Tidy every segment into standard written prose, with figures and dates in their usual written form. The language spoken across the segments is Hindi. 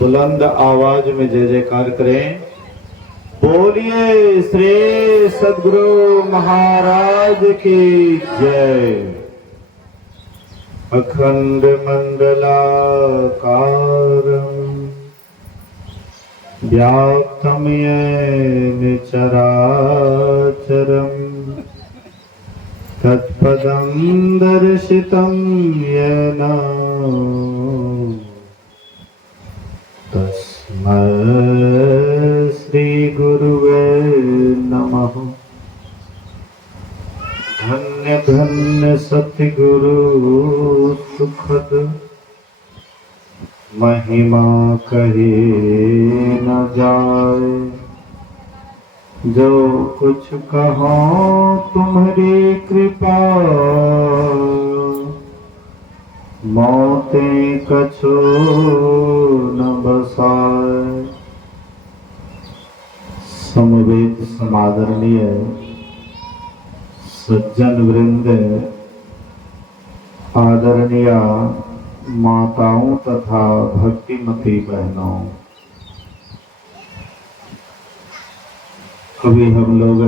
बुलंद आवाज में जय जयकार करें। बोलिए श्री सद्गुरु महाराज की जय। अखंड मंडलाकारं व्याप्तं येन चराचरं तत्पदं दर्शितं येन तस्मै श्री गुरुवे नमः। धन्य धन्य सतगुरु सुखद महिमा कहे न जाए। जो कुछ कहो तुम्हारी कृपा मौतें कछो न बसाए। समवेत समादरणीय सज्जन वृंद, आदरणीय माताओं तथा भक्तिमती बहनों, अभी हम लोग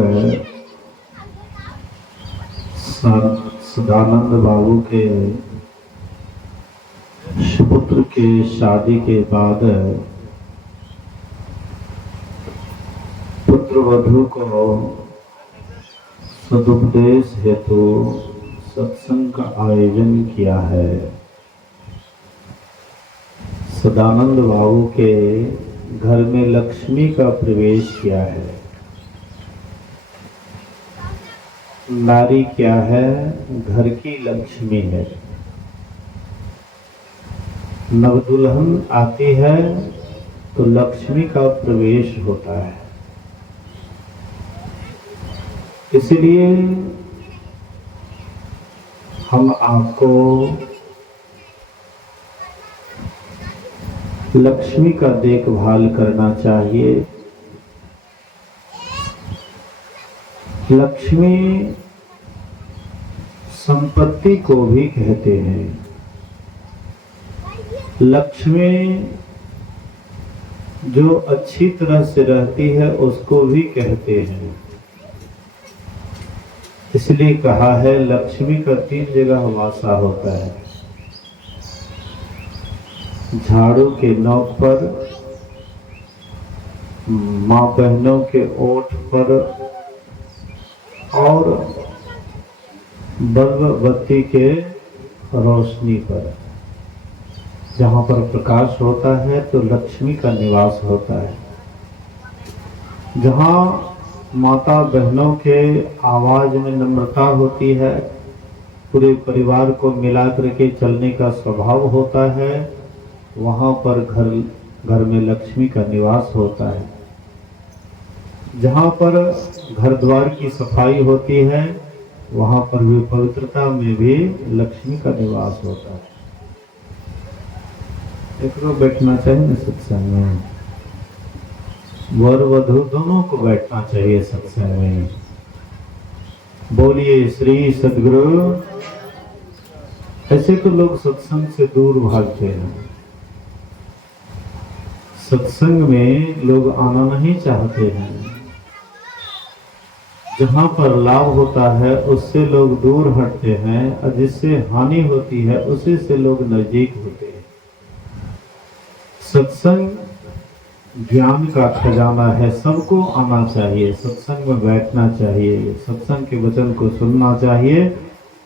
सदानंद बाबू के सुपुत्र के शादी के बाद पुत्र वधू को सदुपदेश हेतु सत्संग का आयोजन किया है। सदानंद बाबू के घर में लक्ष्मी का प्रवेश किया है। नारी क्या है? घर की लक्ष्मी है। नवदुल्हन आती है तो लक्ष्मी का प्रवेश होता है। इसलिए हम आपको लक्ष्मी का देखभाल करना चाहिए। लक्ष्मी संपत्ति को भी कहते हैं। लक्ष्मी जो अच्छी तरह से रहती है उसको भी कहते हैं। इसलिए कहा है लक्ष्मी का 3 जगह वासा होता है। झाड़ू के नोक पर, माँ बहनों के ओठ पर और बल्ब बत्ती के रोशनी पर। जहाँ पर प्रकाश होता है तो लक्ष्मी का निवास होता है। जहाँ माता बहनों के आवाज में नम्रता होती है, पूरे परिवार को मिला करके चलने का स्वभाव होता है, वहाँ पर घर में लक्ष्मी का निवास होता है। जहाँ पर घर द्वार की सफाई होती है वहाँ पर भी पवित्रता में भी लक्ष्मी का निवास होता है। एकरो बैठना चाहिए ना सत्संग में। वर वधू दोनों को बैठना चाहिए सत्संग में। बोलिए श्री सद्गुरु। ऐसे तो लोग सत्संग से दूर भागते हैं। सत्संग में लोग आना नहीं चाहते हैं। जहाँ पर लाभ होता है उससे लोग दूर हटते हैं और जिससे हानि होती है उसी से लोग नजदीक होते हैं। सत्संग ज्ञान का खजाना है। सबको आना चाहिए, सत्संग में बैठना चाहिए, सत्संग के वचन को सुनना चाहिए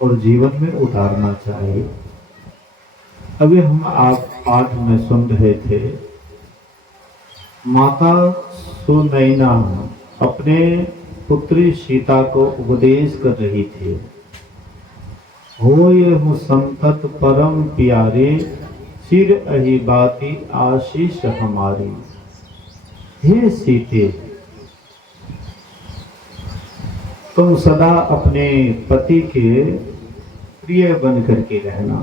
और जीवन में उतारना चाहिए। अभी हम आप पाठ में सुन रहे थे, माता सुनैना अपने पुत्री सीता को उपदेश कर रही थी। होय हूँ संतत परम प्यारे, सिर अहि बाती आशीष हमारी। हे सीते, तुम सदा अपने पति के प्रिय बन करके रहना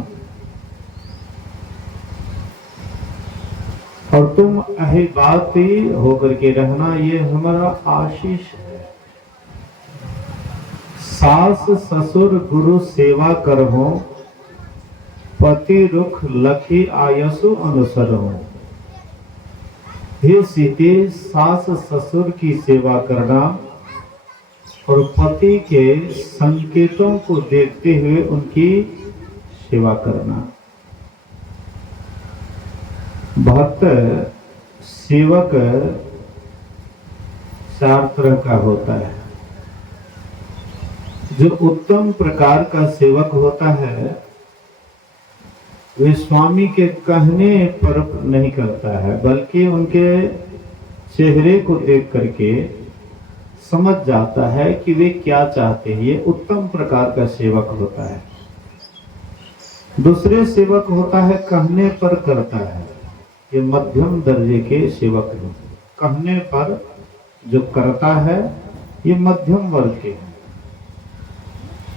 और तुम अहिबाती होकर के रहना, ये हमारा आशीष है। सास ससुर गुरु सेवा करहो, पति रुख लखी आयसु अनुसरो। हे सीते, सास ससुर की सेवा करना और पति के संकेतों को देखते हुए उनकी सेवा करना। भक्त सेवक चार तरह का होता है। जो उत्तम प्रकार का सेवक होता है वे स्वामी के कहने पर नहीं करता है, बल्कि उनके चेहरे को देख करके समझ जाता है कि वे क्या चाहते हैं। ये उत्तम प्रकार का सेवक होता है। दूसरे सेवक होता है कहने पर करता है, ये मध्यम दर्जे के सेवक हैं। कहने पर जो करता है ये मध्यम वर्ग के हैं।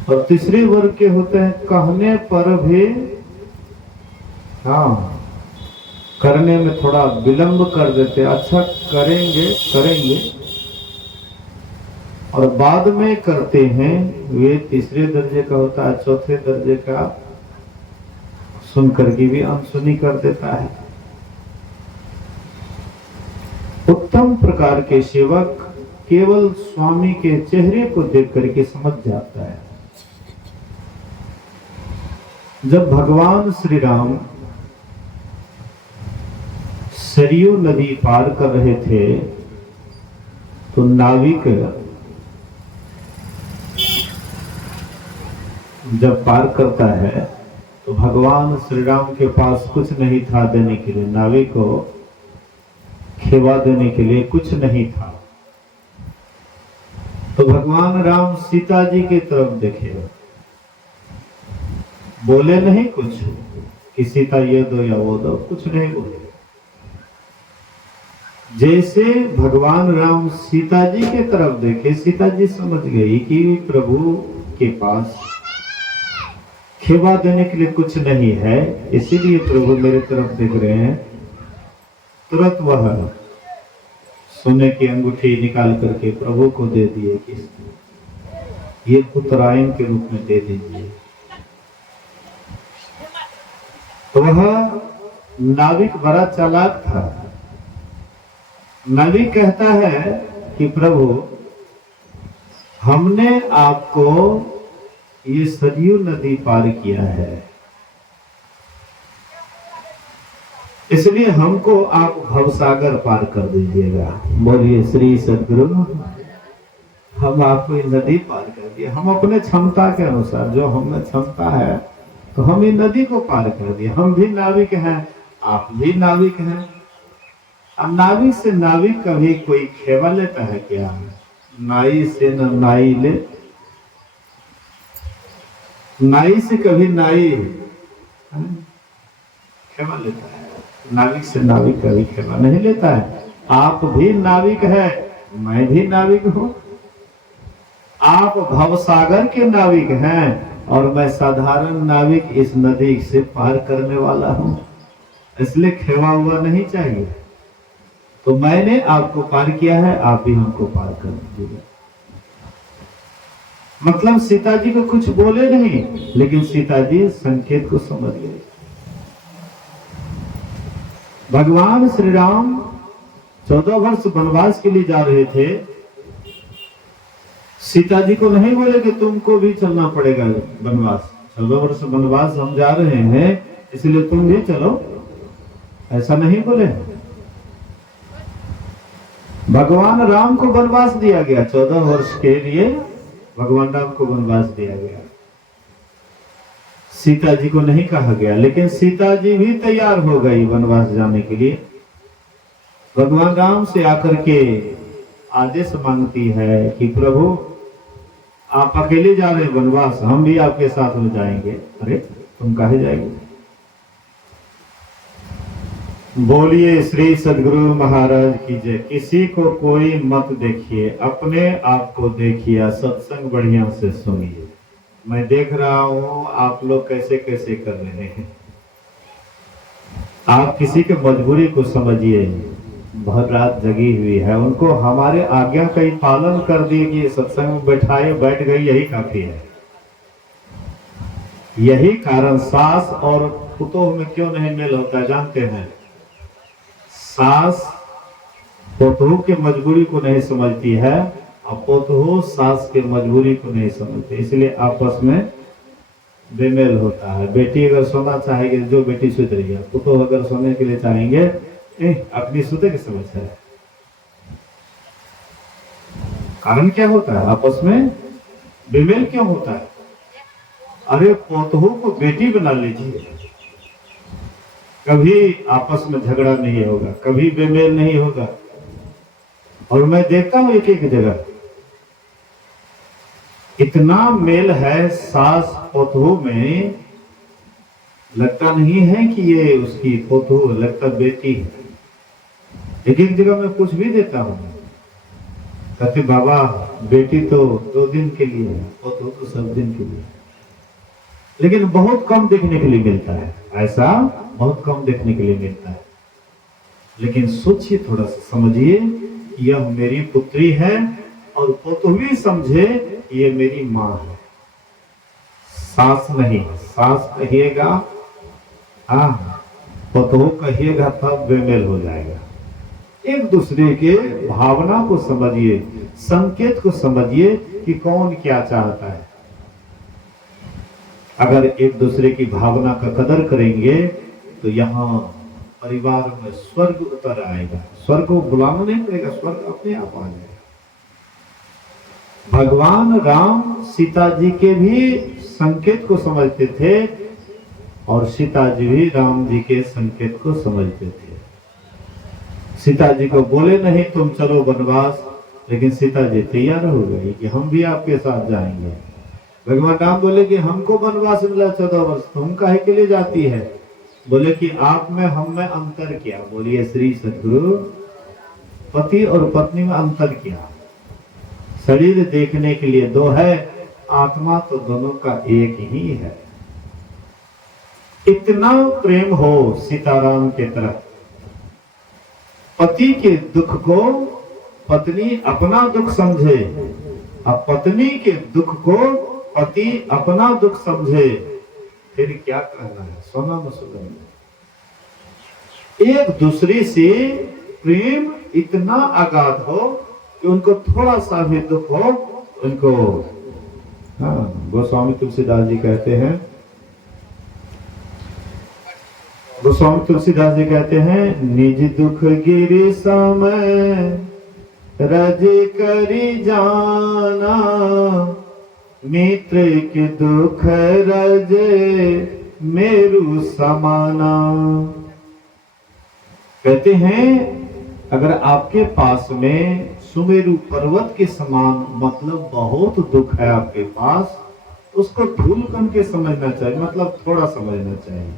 और तीसरे वर्ग के होते हैं कहने पर भी करने में थोड़ा विलंब कर देते, अच्छा करेंगे और बाद में करते हैं, वे तीसरे दर्जे का होता है। चौथे दर्जे का सुनकर के भी अनसुनी कर देता है। उत्तम प्रकार के सेवक केवल स्वामी के चेहरे को देख करके समझ जाता है। जब भगवान श्री राम सरयू नदी पार कर रहे थे तो नाविक जब पार करता है तो भगवान श्री राम के पास कुछ नहीं था देने के लिए। नाविक को खेवा देने के लिए कुछ नहीं था। तो भगवान राम सीता जी की तरफ देखे, बोले नहीं कुछ कि सीता ये दो या वो दो, कुछ नहीं बोले। जैसे भगवान राम सीता जी के तरफ देखे, सीता जी समझ गई कि प्रभु के पास खेवा देने के लिए कुछ नहीं है, इसीलिए प्रभु मेरे तरफ देख रहे हैं। तुरंत वह सोने की अंगूठी निकाल करके प्रभु को दे दिए कि ये उत्तरायण के रूप में दे दीजिए। तो वह नाविक बड़ा चालाक था। नाविक कहता है कि प्रभु, हमने आपको ये सरयू नदी पार किया है, इसलिए हमको आप भवसागर पार कर दीजिएगा। बोलिए श्री सद्गुरु। हम आपको ये नदी पार कर दिए, हम अपने क्षमता के अनुसार, जो हमें क्षमता है तो हम ये नदी को पार कर दिए। हम भी नाविक हैं, आप भी नाविक हैं। अब नाविक से नाविक कभी कोई खेवा लेता है क्या? नाई से न नाई ले, नाई से कभी नाई खेवा लेता है, नाविक से नाविक कभी खेवा नहीं लेता है। आप भी नाविक है, मैं भी नाविक हूं। आप भवसागर के नाविक हैं और मैं साधारण नाविक इस नदी से पार करने वाला हूं, इसलिए खेवा हुआ नहीं चाहिए। तो मैंने आपको पार किया है, आप भी हमको पार कर दीजिएगा। मतलब सीता जी को कुछ बोले नहीं, लेकिन सीता जी संकेत को समझ गए। भगवान श्री राम 14 वर्ष वनवास के लिए जा रहे थे। सीता जी को नहीं बोले कि तुमको भी चलना पड़ेगा वनवास, 14 वर्ष वनवास हम जा रहे हैं इसलिए तुम भी चलो, ऐसा नहीं बोले। भगवान राम को वनवास दिया गया, 14 वर्ष के लिए भगवान राम को वनवास दिया गया। सीता जी को नहीं कहा गया, लेकिन सीता जी भी तैयार हो गई वनवास जाने के लिए। भगवान राम से आकर के आदेश मांगती है कि प्रभु आप अकेले जा रहे वनवास, हम भी आपके साथ में जाएंगे। अरे तुम काहे जाएंगे? बोलिए श्री सद्गुरु महाराज की जय। किसी को कोई मत देखिए, अपने आप को देखिए, सत्संग बढ़िया से सुनिए। मैं देख रहा हूं आप लोग कैसे कैसे कर रहे हैं। आप किसी के मजबूरी को समझिए, बहुत रात जगी हुई है, उनको हमारे आज्ञा का ही पालन कर दिए कि सत्संग में बैठ गई, यही काफी है। यही कारण सास और पुतोह में क्यों नहीं मेल होता है जानते हैं? सास पोतोह के मजबूरी को नहीं समझती है और पोतोह सास के मजबूरी को नहीं समझते, इसलिए आपस में बेमेल होता है। बेटी अगर सोना चाहेगी जो बेटी सुध रही है, पुतोह अगर सोने के लिए चाहेंगे अपनी सुते की समझ है। कारण क्या होता है? आपस में बेमेल क्यों होता है? अरे पोतोह को बेटी बना लीजिए, कभी आपस में झगड़ा नहीं होगा, कभी बेमेल नहीं होगा। और मैं देखता हूं एक एक जगह इतना मेल है सास पोतोह में, लगता नहीं है कि ये उसकी पोतोह, लगता बेटी है। एक एक जगह मैं कुछ भी देता हूं, कहते बाबा बेटी तो 2 दिन के लिए है, पोतोह तो सब दिन के लिए। लेकिन बहुत कम देखने के लिए मिलता है, ऐसा बहुत कम देखने के लिए मिलता है। लेकिन सोचिए, थोड़ा सा समझिए, यह मेरी पुत्री है और पोतोह भी समझे ये मेरी माँ है। सास नहीं, सास कहिएगा हाँ, पोतोह कहिएगा तब बेमेल हो जाएगा। एक दूसरे के भावना को समझिए, संकेत को समझिए कि कौन क्या चाहता है। अगर एक दूसरे की भावना का कदर करेंगे तो यहाँ परिवार में स्वर्ग उतर आएगा। स्वर्ग को बुलाना नहीं पड़ेगा, स्वर्ग अपने आप आ जाएगा। भगवान राम सीता जी के भी संकेत को समझते थे और सीता जी भी राम जी के संकेत को समझते थे। सीता जी को बोले नहीं तुम चलो वनवास, लेकिन सीता जी तैयार हो गई कि हम भी आपके साथ जाएंगे। भगवान राम बोले कि हमको वनवास मिला 14 वर्ष, तुम काहे के लिए जाती है? बोले कि आप में हम में अंतर क्या? बोलिए श्री सद्गुरु। पति और पत्नी में अंतर क्या? शरीर देखने के लिए 2 है, आत्मा तो दोनों का एक ही है। इतना प्रेम हो सीताराम के तरफ, पति के दुख को पत्नी अपना दुख समझे और पत्नी के दुख को पति अपना दुख समझे, फिर क्या कहना है? सोना मसुगन। एक दूसरे से प्रेम इतना अगाध हो कि उनको थोड़ा सा भी दुख हो उनको, गोस्वामी तुलसीदास जी कहते हैं, गोस्वामी तुलसीदास जी कहते हैं, निज दुख गिरि समय रज करी जाना, मित्र के दुख रज मेरु समाना। कहते हैं अगर आपके पास में सुमेरु पर्वत के समान, मतलब बहुत दुख है आपके पास, उसको धूल कण के समझना चाहिए, मतलब थोड़ा समझना चाहिए।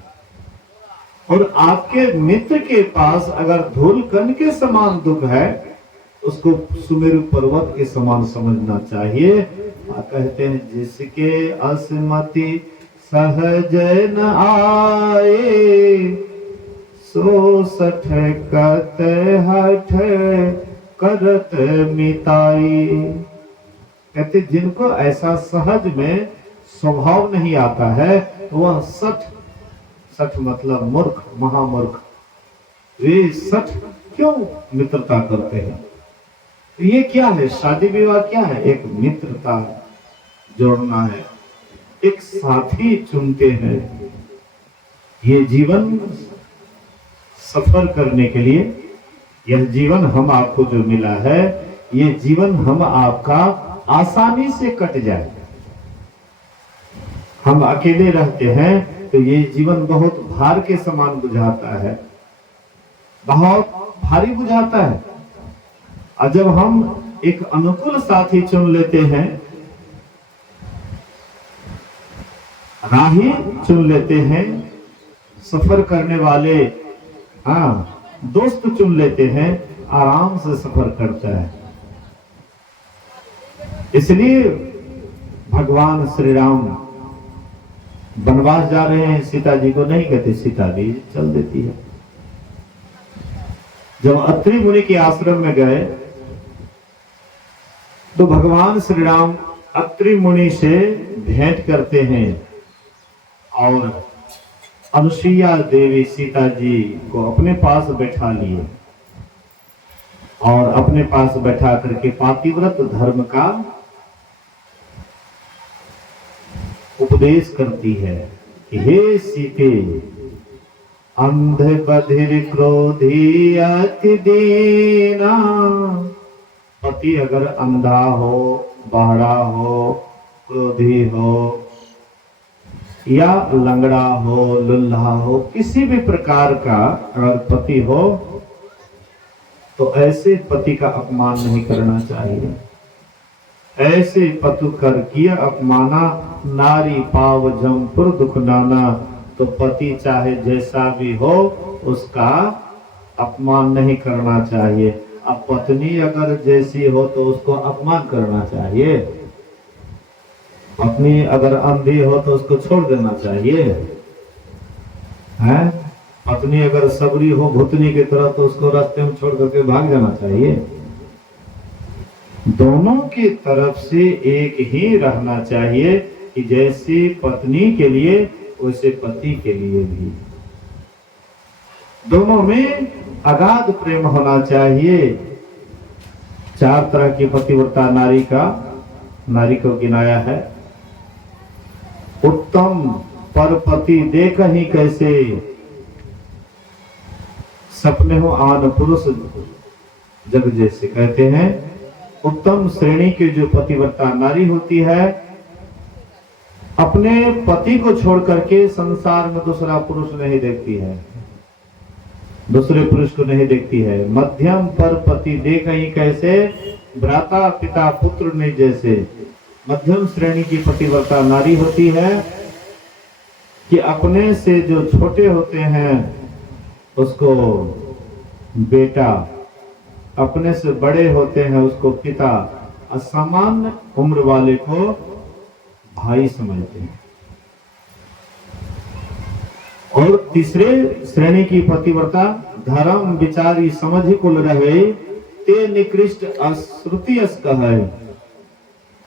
और आपके मित्र के पास अगर धूल कण के समान दुख है, उसको सुमेरु पर्वत के समान समझना चाहिए। कहते हैं जिसके असमति सहज न आए, सो सठ कत हठ करत मिताई। कहते जिनको ऐसा सहज में स्वभाव नहीं आता है, वह सठ, सठ मतलब मूर्ख, महामूर्ख, वे सठ क्यों मित्रता करते हैं? ये क्या है? शादी विवाह क्या है? एक मित्रता जोड़ना है, एक साथी चुनते हैं। ये जीवन सफर करने के लिए, यह जीवन हम आपको जो मिला है, ये जीवन हम आपका आसानी से कट जाए। हम अकेले रहते हैं तो ये जीवन बहुत भार के समान बुझाता है, बहुत भारी बुझाता है। और जब हम एक अनुकूल साथी चुन लेते हैं, राही चुन लेते हैं, सफर करने वाले दोस्त चुन लेते हैं, आराम से सफर करता है। इसलिए भगवान श्री राम वनवास जा रहे हैं, सीता जी को नहीं कहते, सीता भी चल देती है। जब अत्रि मुनि के आश्रम में गए तो भगवान श्री राम अत्रि मुनि से भेंट करते हैं और अनुसुईया देवी सीता जी को अपने पास बैठा लिए और अपने पास बैठा करके पातिव्रत धर्म का उपदेश करती है कि हे सीते, अंध बधिर क्रोधी अति दीना। पति अगर अंधा हो, बहरा हो, क्रोधी हो या लंगड़ा हो, लुल्हा हो, किसी भी प्रकार का अगर पति हो तो ऐसे पति का अपमान नहीं करना चाहिए। ऐसे पतु कर किया अपमाना, नारी पाव जमपुर दुख नाना। तो पति चाहे जैसा भी हो उसका अपमान नहीं करना चाहिए। अब पत्नी अगर जैसी हो तो उसको अपमान करना चाहिए। पत्नी अगर अंधी हो तो उसको छोड़ देना चाहिए, हैं? पत्नी अगर सबरी हो भूतनी की तरह तो उसको रास्ते में छोड़ करके भाग जाना चाहिए। दोनों की तरफ से एक ही रहना चाहिए कि जैसी पत्नी के लिए वैसे पति के लिए भी। दोनों में अगाध प्रेम होना चाहिए। 4 तरह की पतिव्रता नारी को गिनाया है। उत्तम परपति देख ही कैसे, सपने हो आन पुरुष जग जैसे। कहते हैं उत्तम श्रेणी की जो पतिव्रता नारी होती है अपने पति को छोड़ करके संसार में दूसरा पुरुष नहीं देखती है, दूसरे पुरुष को नहीं देखती है। मध्यम पर पति देख ही कैसे, भ्राता पिता पुत्र ने जैसे। मध्यम श्रेणी की पतिव्रता नारी होती है कि अपने से जो छोटे होते हैं उसको बेटा, अपने से बड़े होते हैं उसको पिता, असामान्य उम्र वाले को भाई समझते हैं। और तीसरे श्रेणी की पतिव्रता धर्म विचारी समझ कुल रहे, ते निकृष्ट अश्रुति है।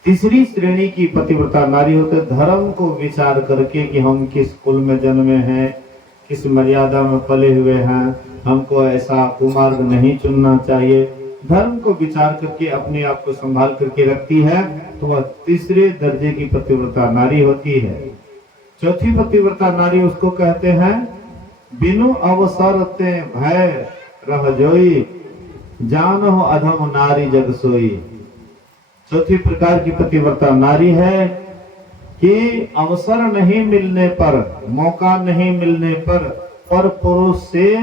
तीसरी श्रेणी की पतिव्रता नारी होते धर्म को विचार करके कि हम किस कुल में जन्मे हैं, किस मर्यादा में पले हुए हैं, हमको ऐसा कुमार्ग नहीं चुनना चाहिए। धर्म को विचार करके अपने आप को संभाल करके रखती है तो वह तीसरे दर्जे की पतिव्रता नारी होती है। चौथी पतिव्रता नारी उसको कहते हैं बिनु अवसर ते भय रह जोई, जान हो अधम नारी जग सोई। चौथी प्रकार की पतिव्रता नारी है कि अवसर नहीं मिलने पर, मौका नहीं मिलने पर पुरुष से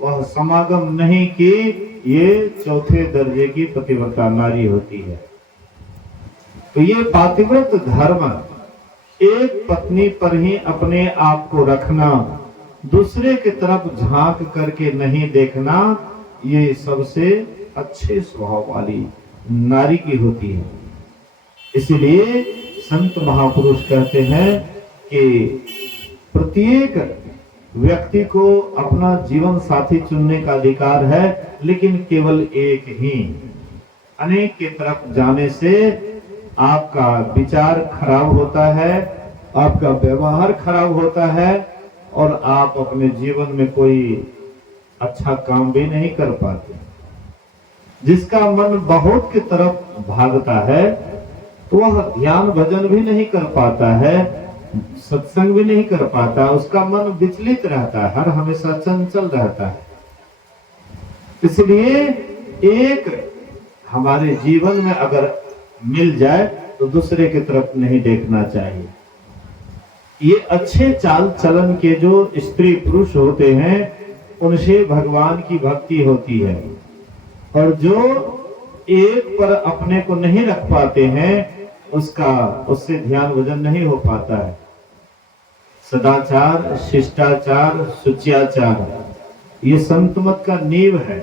वह समागम नहीं की, ये चौथे दर्जे की पतिव्रता नारी होती है। तो ये पातिव्रत धर्म एक पत्नी पर ही अपने आप को रखना, दूसरे की तरफ झांक करके नहीं देखना, ये सबसे अच्छे स्वभाव वाली नारी की होती है। इसलिए संत महापुरुष कहते हैं कि प्रत्येक व्यक्ति को अपना जीवन साथी चुनने का अधिकार है, लेकिन केवल एक ही। अनेक की तरफ जाने से आपका विचार खराब होता है, आपका व्यवहार खराब होता है और आप अपने जीवन में कोई अच्छा काम भी नहीं कर पाते। जिसका मन बहुत की तरफ भागता है तो वह ध्यान भजन भी नहीं कर पाता है, सत्संग भी नहीं कर पाता, उसका मन विचलित रहता है, हर हमेशा चंचल रहता है। इसलिए एक हमारे जीवन में अगर मिल जाए तो दूसरे की तरफ नहीं देखना चाहिए। ये अच्छे चाल चलन के जो स्त्री पुरुष होते हैं उनसे भगवान की भक्ति होती है, और जो एक पर अपने को नहीं रख पाते हैं उससे ध्यान भजन नहीं हो पाता है। सदाचार, शिष्टाचार, शुचियाचार ये संत मत का नींव है।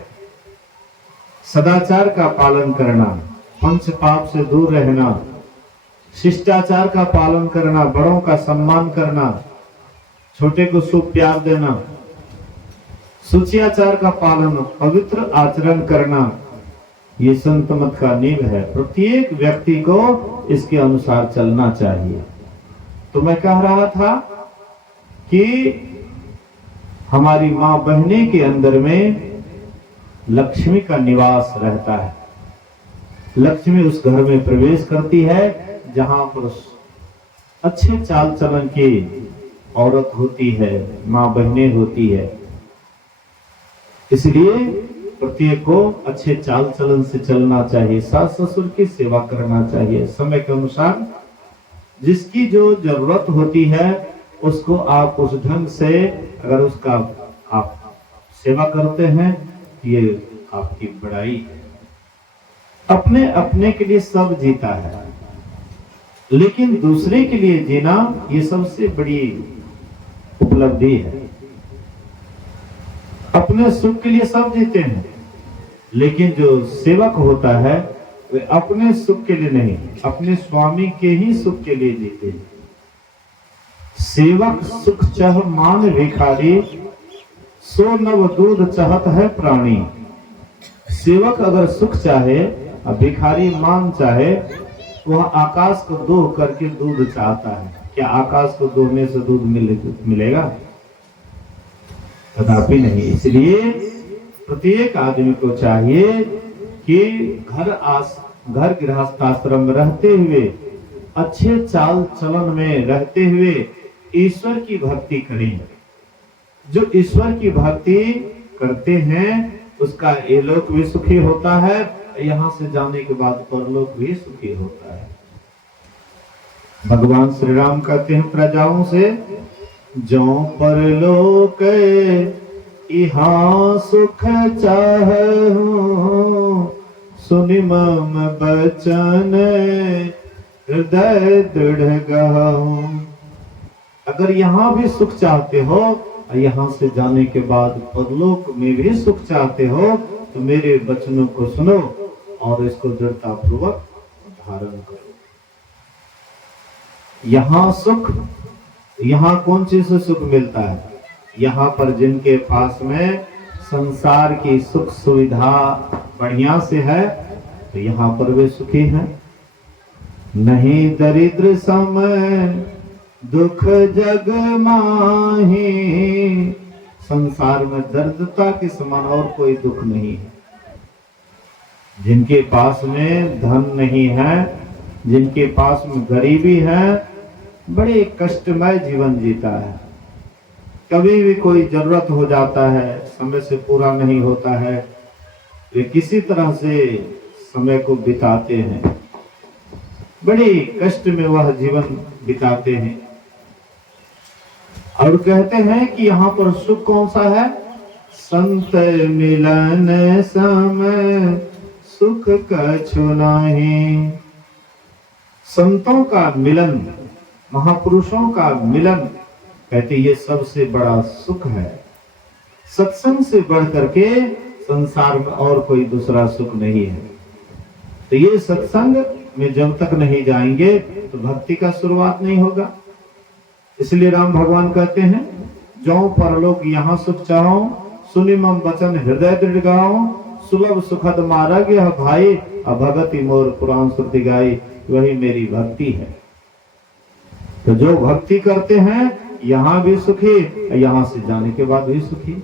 सदाचार का पालन करना, पंच पाप से दूर रहना, शिष्टाचार का पालन करना, बड़ों का सम्मान करना, छोटे को शुभ प्यार देना, शुचियाचार का पालन, पवित्र आचरण करना, ये संत मत का नींव है। प्रत्येक व्यक्ति को इसके अनुसार चलना चाहिए। तो मैं कह रहा था कि हमारी मां बहने के अंदर में लक्ष्मी का निवास रहता है। लक्ष्मी उस घर में प्रवेश करती है जहां पर अच्छे चाल चलन की औरत होती है, मां बहनें होती है। इसलिए प्रत्येक को अच्छे चाल चलन से चलना चाहिए, सास ससुर की सेवा करना चाहिए। समय के अनुसार जिसकी जो जरूरत होती है उसको आप उस ढंग से अगर उसका आप सेवा करते हैं, ये आपकी बड़ाई है। अपने अपने के लिए सब जीता है, लेकिन दूसरे के लिए जीना ये सबसे बड़ी उपलब्धि है। अपने सुख के लिए सब जीते हैं, लेकिन जो सेवक होता है वे अपने सुख के लिए नहीं, अपने स्वामी के ही सुख के लिए जीते हैं। सेवक सुख चाह मान भिखारी, सो नव दूध चाहत है प्राणी। सेवक अगर सुख चाहे और भिखारी मान चाहे, वह आकाश को दोह करके दूध चाहता है। क्या आकाश को दोहने से दूध मिलेगा? कदापि नहीं। इसलिए प्रत्येक आदमी को चाहिए कि घर गृहस्थ आश्रम में रहते हुए, अच्छे चाल चलन में रहते हुए ईश्वर की भक्ति करें। जो ईश्वर की भक्ति करते हैं उसका ये लोक भी सुखी होता है, यहाँ से जाने के बाद परलोक भी सुखी होता है। भगवान श्री राम कहते हैं प्रजाओं से, जो परलोक यहाँ सुख चाहूं, सुनि मम बचन हृदय दृढ़ गहूं। अगर यहाँ भी सुख चाहते हो, यहाँ से जाने के बाद परलोक में भी सुख चाहते हो, तो मेरे वचनों को सुनो और इसको दृढ़ता पूर्वक धारण करो। यहाँ सुख, यहाँ कौन चीज से सुख मिलता है? यहाँ पर जिनके पास में संसार की सुख सुविधा बढ़िया से है, तो यहाँ पर वे सुखी हैं। नहीं दरिद्र समय दुख जग माही, संसार में दरिद्रता के समान और कोई दुख नहीं है। जिनके पास में धन नहीं है, जिनके पास में गरीबी है, बड़े कष्टमय जीवन जीता है। कभी भी कोई जरूरत हो जाता है, समय से पूरा नहीं होता है, वे किसी तरह से समय को बिताते हैं, बड़े कष्ट में वह जीवन बिताते हैं। और कहते हैं कि यहाँ पर सुख कौन सा है? संत मिलन समय सुख कछु नहीं। संतों का मिलन, महापुरुषों का मिलन, कहते ये सबसे बड़ा सुख है। सत्संग से बढ़ करके संसार में और कोई दूसरा सुख नहीं है। तो ये सत्संग में जब तक नहीं जाएंगे तो भक्ति का शुरुआत नहीं होगा। इसलिए राम भगवान कहते हैं, जो परलोक यहाँ सुख चाहो, सुनि मम वचन हृदय दृढ़ गाओ, सुलभ सुखद मार्ग यह भाई, अभगति मोर पुराण श्रुति गाई, वही मेरी भक्ति है। तो जो भक्ति करते हैं यहाँ भी सुखी, यहाँ से जाने के बाद भी सुखी।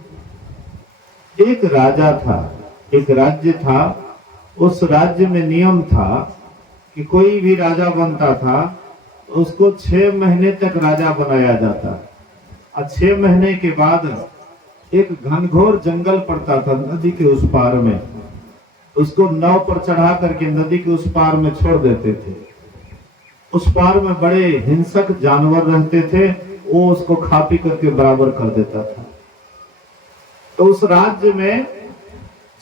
एक राजा था, एक राज्य था, उस राज्य में नियम था कि कोई भी राजा बनता था उसको 6 महीने तक राजा बनाया जाता, और 6 महीने के बाद एक घनघोर जंगल पड़ता था नदी के उस पार में, उसको नाव पर चढ़ा करके नदी के उस पार में छोड़ देते थे। उस पार में बड़े हिंसक जानवर रहते थे, वो उसको खा पी करके बराबर कर देता था। तो उस राज्य में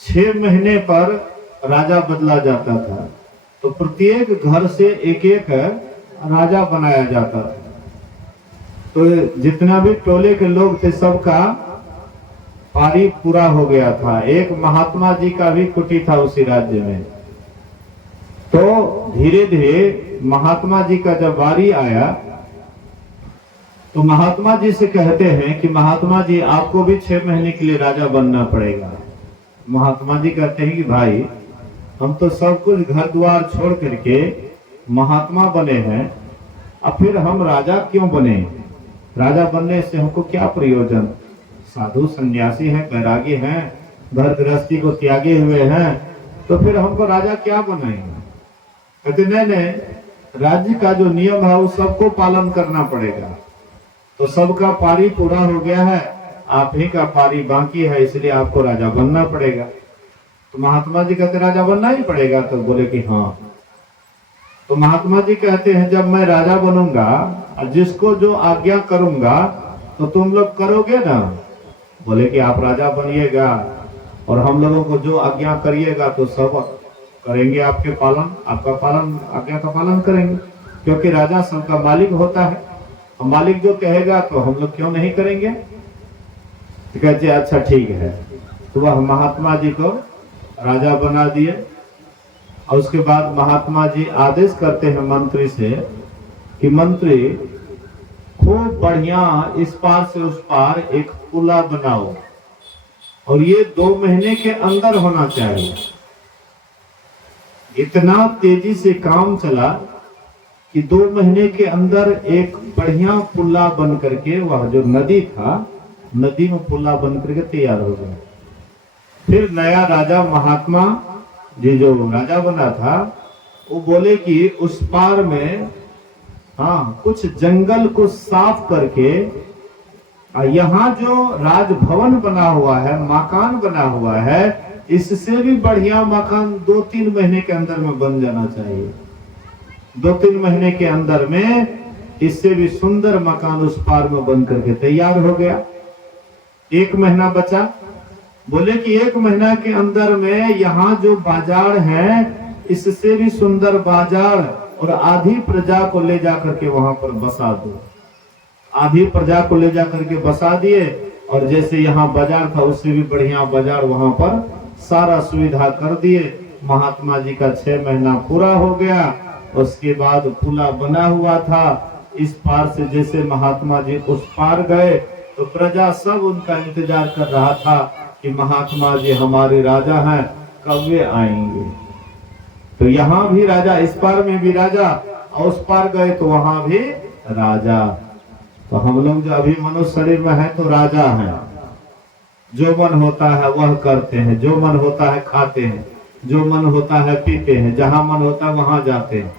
6 महीने पर राजा बदला जाता था, तो प्रत्येक घर से एक एक राजा बनाया जाता था। तो जितना भी टोले के लोग थे सबका पारी पूरा हो गया था। एक महात्मा जी का भी कुटी था उसी राज्य में। तो धीरे धीरे महात्मा जी का जब बारी आया तो महात्मा जी से कहते हैं कि महात्मा जी आपको भी 6 महीने के लिए राजा बनना पड़ेगा। महात्मा जी कहते हैं कि भाई हम तो सब कुछ घर द्वार छोड़ करके महात्मा बने हैं, अब फिर हम राजा क्यों बने? राजा बनने से हमको क्या प्रयोजन? साधु सन्यासी हैं, बैरागी हैं, घर गृहस्थी को त्यागे हुए हैं, तो फिर हमको राजा क्या बनाएंगे? कहते नहीं नहीं, राज्य का जो नियम है वो सबको पालन करना पड़ेगा। तो सबका पारी पूरा हो गया है, आप ही का पारी बाकी है, इसलिए आपको राजा बनना पड़ेगा। तो महात्मा जी कहते राजा बनना ही पड़ेगा? तो बोले कि हाँ। तो महात्मा जी कहते हैं जब मैं राजा बनूंगा और जिसको जो आज्ञा करूंगा तो तुम लोग करोगे ना? बोले कि आप राजा बनिएगा और हम लोगों को जो आज्ञा करिएगा तो सब करेंगे, आपके पालन, आपका पालन, आज्ञा का पालन करेंगे, क्योंकि राजा सबका मालिक होता है। और मालिक जो कहेगा तो हम लोग क्यों नहीं करेंगे? तो कहते अच्छा ठीक है। तो वह महात्मा जी को राजा बना दिए और उसके बाद महात्मा जी आदेश करते हैं मंत्री से कि मंत्री खूब बढ़िया इस पार से उस पार एक पुला बनाओ और ये 2 महीने के अंदर होना चाहिए। इतना तेजी से काम चला कि 2 महीने के अंदर एक बढ़िया पुला बन करके, वह जो नदी था, नदी में पुला बन करके तैयार हो गया। फिर नया राजा महात्मा जी जो राजा बना था वो बोले कि उस पार में कुछ जंगल को साफ करके यहाँ जो राजभवन बना हुआ है, मकान बना हुआ है, इससे भी बढ़िया मकान 2-3 महीने के अंदर में बन जाना चाहिए। 2-3 महीने के अंदर में इससे भी सुंदर मकान उस पार में बन करके तैयार हो गया। 1 महीना बचा। बोले कि 1 महीना के अंदर में यहाँ जो बाजार है इससे भी सुंदर बाजार और आधी प्रजा को ले जाकर के वहां पर बसा दो। आधी प्रजा को ले जाकर के बसा दिए और जैसे यहाँ बाजार था उससे भी बढ़िया बाजार वहां पर सारा सुविधा कर दिए। महात्मा जी का 6 महीना पूरा हो गया। उसके बाद पुला बना हुआ था, इस पार से जैसे महात्मा जी उस पार गए तो प्रजा सब उनका इंतजार कर रहा था कि महात्मा जी हमारे राजा हैं, कब वे आएंगे। तो यहाँ भी राजा, इस पार में भी राजा और उस पार गए तो वहां भी राजा। तो हम लोग जो अभी मनुष्य शरीर में है तो राजा हैं, जो मन होता है वह करते हैं, जो मन होता है खाते हैं, जो मन होता है पीते हैं, जहां मन होता है वहां जाते हैं।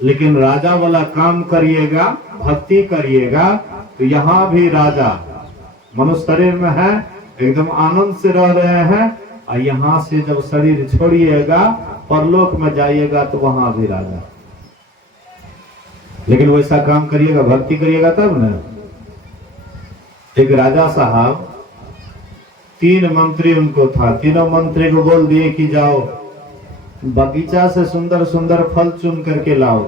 लेकिन राजा वाला काम करिएगा, भक्ति करिएगा तो यहाँ भी राजा मनुष्य शरीर में है, एकदम आनंद से रह रहे हैं, और यहाँ से जब शरीर छोड़िएगा परलोक में जाइएगा तो वहां भी राजा। लेकिन वैसा काम करिएगा, भक्ति करिएगा तब ना। एक राजा साहब, 3 मंत्री उनको था, तीनों मंत्री को बोल दिए कि जाओ बगीचा से सुंदर सुंदर फल चुन करके लाओ।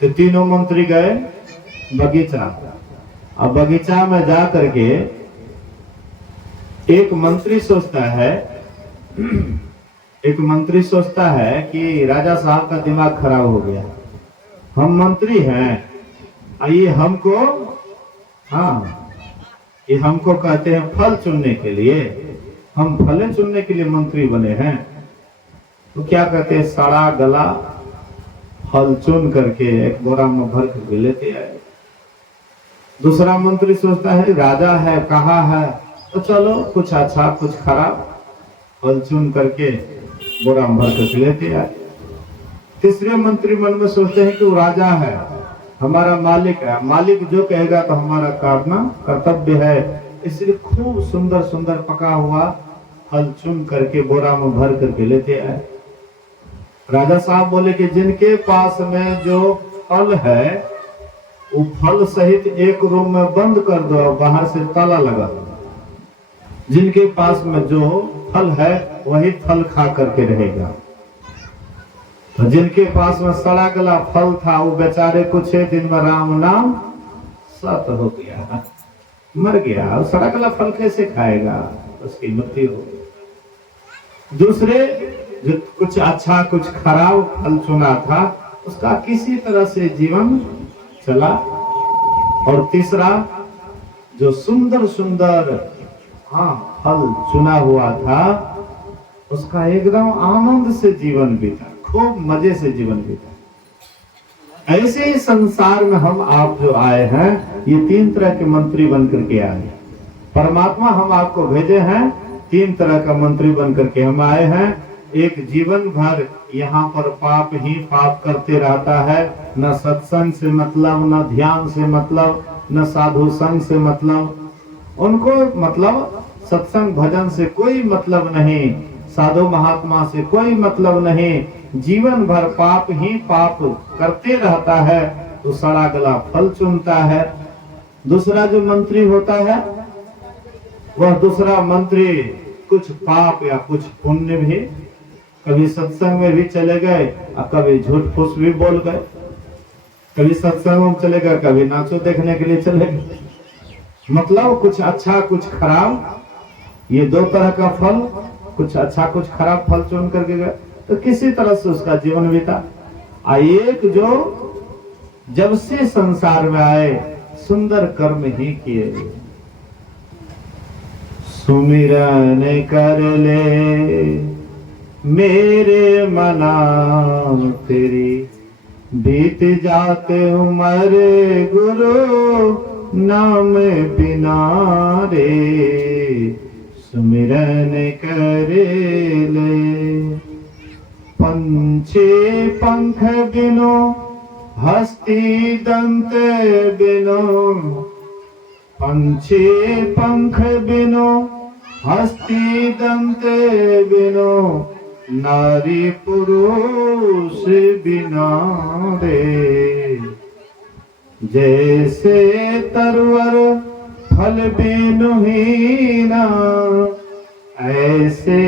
तो तीनों मंत्री गए बगीचा। अब बगीचा में जा करके एक मंत्री सोचता है कि राजा साहब का दिमाग खराब हो गया, हम मंत्री हैं, ये हमको ये हमको कहते हैं फल चुनने के लिए, हम फल चुनने के लिए मंत्री बने हैं। तो क्या कहते हैं, सड़ा गला फल चुन करके एक बोरा में भर करके लेते आए। दूसरा मंत्री सोचता है राजा है, कहा है, तो चलो कुछ अच्छा कुछ खराब फल चुन करके बोरा में भर करके लेते आए। तीसरे मंत्री मन में सोचते हैं कि वो राजा है, हमारा मालिक है, मालिक जो कहेगा तो हमारा करना कर्तव्य है, इसलिए खूब सुंदर सुंदर पका हुआ फल चुन करके बोरा में भर करके लेते आए। राजा साहब बोले कि जिनके पास में जो फल है वो फल सहित एक रूम में बंद कर दो, बाहर से ताला लगा दो। जिनके पास में जो फल है वही फल खा करके रहेगा। तो जिनके पास में सड़ा गला फल था वो बेचारे कुछ ही दिन में राम नाम सत हो गया, मर गया। सड़ा गला फल कैसे खाएगा, उसकी मृत्यु हो गई। दूसरे जो कुछ अच्छा कुछ खराब फल चुना था उसका किसी तरह से जीवन चला। और तीसरा जो सुंदर सुंदर फल चुना हुआ था उसका एकदम आनंद से जीवन बीता, खूब मजे से जीवन बीता। ऐसे ही संसार में हम आप जो आए हैं ये 3 तरह के मंत्री बन करके आए। परमात्मा हम आपको भेजे हैं, 3 तरह का मंत्री बन करके हम आए हैं। एक जीवन भर यहाँ पर पाप ही पाप करते रहता है, न सत्संग से मतलब, न ध्यान से मतलब, न साधु संग से मतलब। उनको मतलब सत्संग भजन से कोई मतलब नहीं, साधु महात्मा से कोई मतलब नहीं, जीवन भर पाप ही पाप करते रहता है, तो सड़ा गला फल चुनता है। दूसरा जो मंत्री होता है, वह दूसरा मंत्री कुछ पाप या कुछ पुण्य भी, कभी सत्संग में भी चले गए और कभी झूठ फूस भी बोल गए, कभी सत्संग में चले गए, कभी नाचो देखने के लिए चले गए। मतलब कुछ अच्छा कुछ खराब, ये 2 तरह का फल, कुछ अच्छा कुछ खराब फल चुन करके गए, तो किसी तरह से उसका जीवन बीता। एक जो जब से संसार में आए सुंदर कर्म ही किए, सुमिरन कर ले मेरे मना तेरी, बीत जाते उम्र गुरु नाम बिना रे, सुमिरन कर ले। पंछी पंख बिनो हस्ती दंत बिनो, पंछी पंख बिनो हस्ती दंत बिनो, नारी पुरुष बिना रे, जैसे तरवर फल बिनु हीना, ऐसे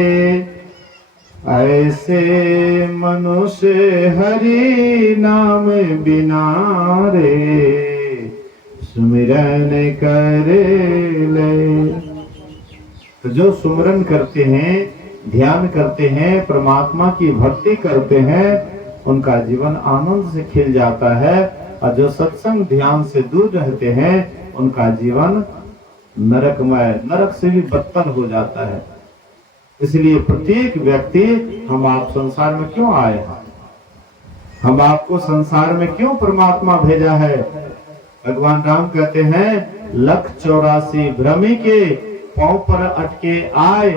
ऐसे मनुष्य हरि नाम बिना रे, सुमिरन कर ले। तो जो सुमिरन करते हैं, ध्यान करते हैं, परमात्मा की भक्ति करते हैं, उनका जीवन आनंद से खिल जाता है। और जो सत्संग ध्यान से दूर रहते हैं, उनका जीवन नरकमय, नरक से भी बदतर हो जाता है। इसलिए प्रत्येक व्यक्ति, हम आप संसार में क्यों आए हैं, हम आपको संसार में क्यों परमात्मा भेजा है। भगवान राम कहते हैं, 184 भ्रमी के पांव पर अटके आए,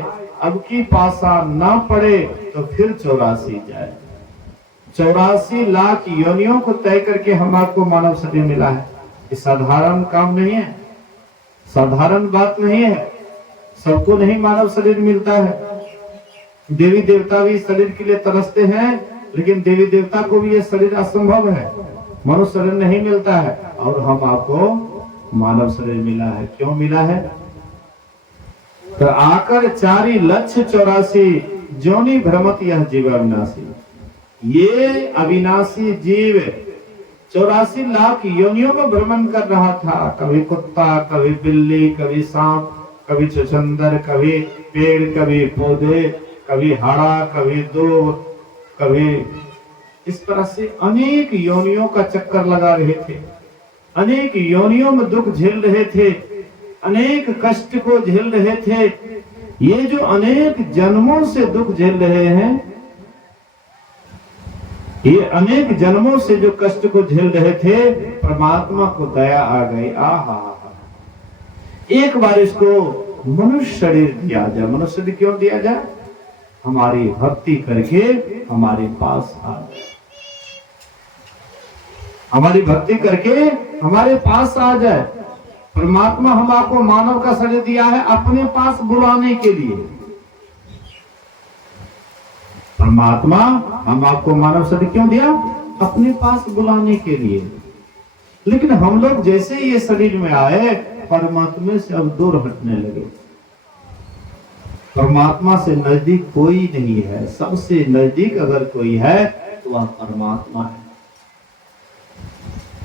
अब की पासा ना पड़े तो फिर 84 जाए। 84 लाख योनियों को तय करके हम आपको मानव शरीर मिला है। ये साधारण काम नहीं है, साधारण बात नहीं है। सबको नहीं मानव शरीर मिलता है। देवी देवता भी शरीर के लिए तरसते हैं, लेकिन देवी देवता को भी ये शरीर असंभव है, मनुष्य शरीर नहीं मिलता है। और हम आपको मानव शरीर मिला है। क्यों मिला है? तो आकर 4,84,00,000 जोनि भ्रमत यह जीव अविनाशी। ये अविनाशी जीव 84 लाख योनियों में भ्रमण कर रहा था। कभी कुत्ता, कभी बिल्ली, कभी सांप, कभी चुचंदर, कभी पेड़, कभी पौधे, कभी हाड़ा, कभी दूब, कभी इस तरह से अनेक योनियों का चक्कर लगा रहे थे। अनेक योनियों में दुख झेल रहे थे, अनेक कष्ट को झेल रहे थे। ये जो अनेक जन्मों से दुख झेल रहे हैं, ये अनेक जन्मों से जो कष्ट को झेल रहे थे, परमात्मा को दया आ गई। आहा, एक बार इसको मनुष्य शरीर दिया जाए। मनुष्य शरीर क्यों दिया जाए? हमारी भक्ति करके हमारे पास आ जाए, हमारी भक्ति करके हमारे पास आ जाए। परमात्मा हम आपको मानव का शरीर दिया है अपने पास बुलाने के लिए। परमात्मा हम आपको मानव शरीर क्यों दिया? अपने पास बुलाने के लिए। लेकिन हम लोग जैसे ही ये शरीर में आए, परमात्मा से अब दूर हटने लगे। परमात्मा से नजदीक कोई नहीं है। सबसे नजदीक अगर कोई है तो वह परमात्मा है।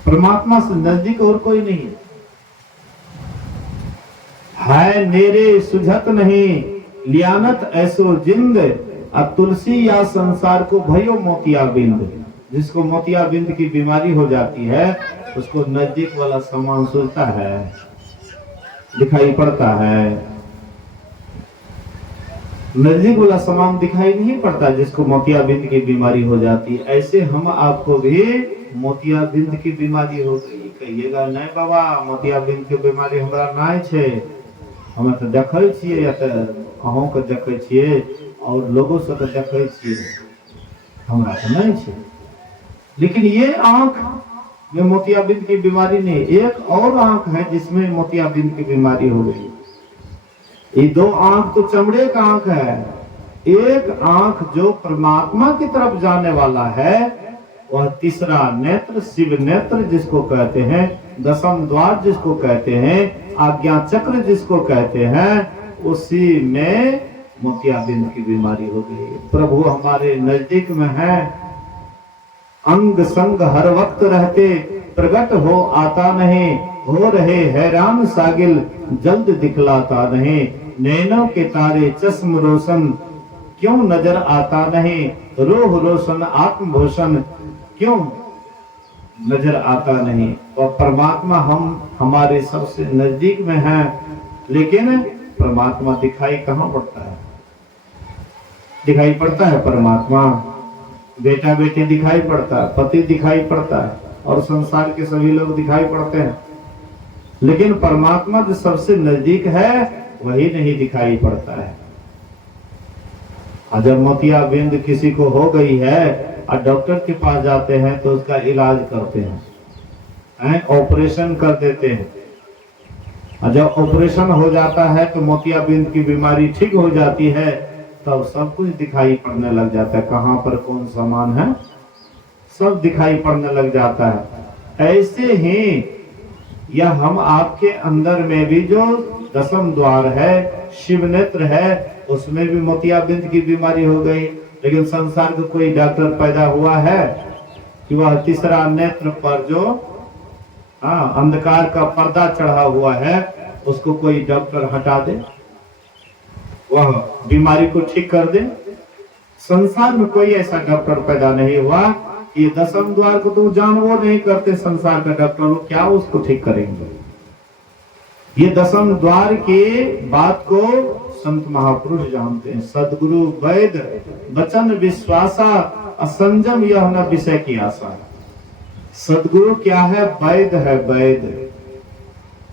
परमात्मा से नजदीक और कोई नहीं है। मेरे सुझत नहीं लियानत ऐसो जिंद, अब तुलसी या संसार को भयो मोतिया बिंद। जिसको मोतिया बिंद की बीमारी हो जाती है, उसको नजदीक वाला सामान सोचता है, दिखाई पड़ता है। नजदीक वाला सामान दिखाई नहीं पड़ता जिसको मोतिया बिंद की बीमारी हो जाती है। ऐसे हम आपको भी मोतियाबिंद की बीमारी हो गई। कहिएगा नहीं बाबा मोतियाबिंद की बीमारी हमरा नहीं छे, हमें तो देखै छियै या तो अहों के देखै छियै और लोगों से तो देखै छियै, हमरा तो नहीं छे। लेकिन ये आंख में मोतियाबिंद की बीमारी नहीं, एक और आंख है जिसमें मोतियाबिंद की बीमारी हो गई। ये दो आंख तो चमड़े का आंख है, एक आंख जो परमात्मा की तरफ जाने वाला है वह तीसरा नेत्र शिव नेत्र जिसको कहते हैं, दशम द्वार जिसको कहते हैं, आज्ञा चक्र जिसको कहते हैं, उसी में मोतियाबिंद की बीमारी हो गई। प्रभु हमारे नजदीक में है, अंग संग हर वक्त रहते, प्रकट हो आता नहीं, हो रहे हैरान सागिल जल्द दिखलाता नहीं, नैनों के तारे चश्म रोशन क्यों नजर आता नहीं, रूह रोशन आत्मभूषण क्यों नजर आता नहीं। और परमात्मा हम हमारे सबसे नजदीक में है, लेकिन परमात्मा दिखाई कहाँ पड़ता है? दिखाई पड़ता है परमात्मा, बेटा बेटी दिखाई पड़ता है, पति दिखाई पड़ता है और संसार के सभी लोग दिखाई पड़ते हैं, लेकिन परमात्मा जो सबसे नजदीक है वही नहीं दिखाई पड़ता है। जब मोतियाबिंद किसी को हो गई है और डॉक्टर के पास जाते हैं तो उसका इलाज करते हैं, ऑपरेशन कर देते हैं, और जब ऑपरेशन हो जाता है तो मोतियाबिंद की बीमारी ठीक हो जाती है, तब सब कुछ दिखाई पड़ने लग जाता है, कहाँ पर कौन सामान है सब दिखाई पड़ने लग जाता है। ऐसे ही यह हम आपके अंदर में भी जो दशम द्वार है, शिव नेत्र है, उसमें भी मोतियाबिंद की बीमारी हो गई। लेकिन संसार का कोई डॉक्टर पैदा हुआ है कि वह तीसरा नेत्र पर जो अंधकार का पर्दा चढ़ा हुआ है उसको कोई डॉक्टर हटा दे, वह बीमारी को ठीक कर दे? संसार में कोई ऐसा डॉक्टर पैदा नहीं हुआ। ये दशम द्वार को तो जानवर नहीं करते, संसार का डॉक्टर क्या उसको ठीक करेंगे? ये दशम द्वार की बात को संत महापुरुष जानते हैं। सदगुरु वैद वचन विश्वासा, असंजम यह न विषय की आशा। सदगुरु क्या है? वैद है, वैद।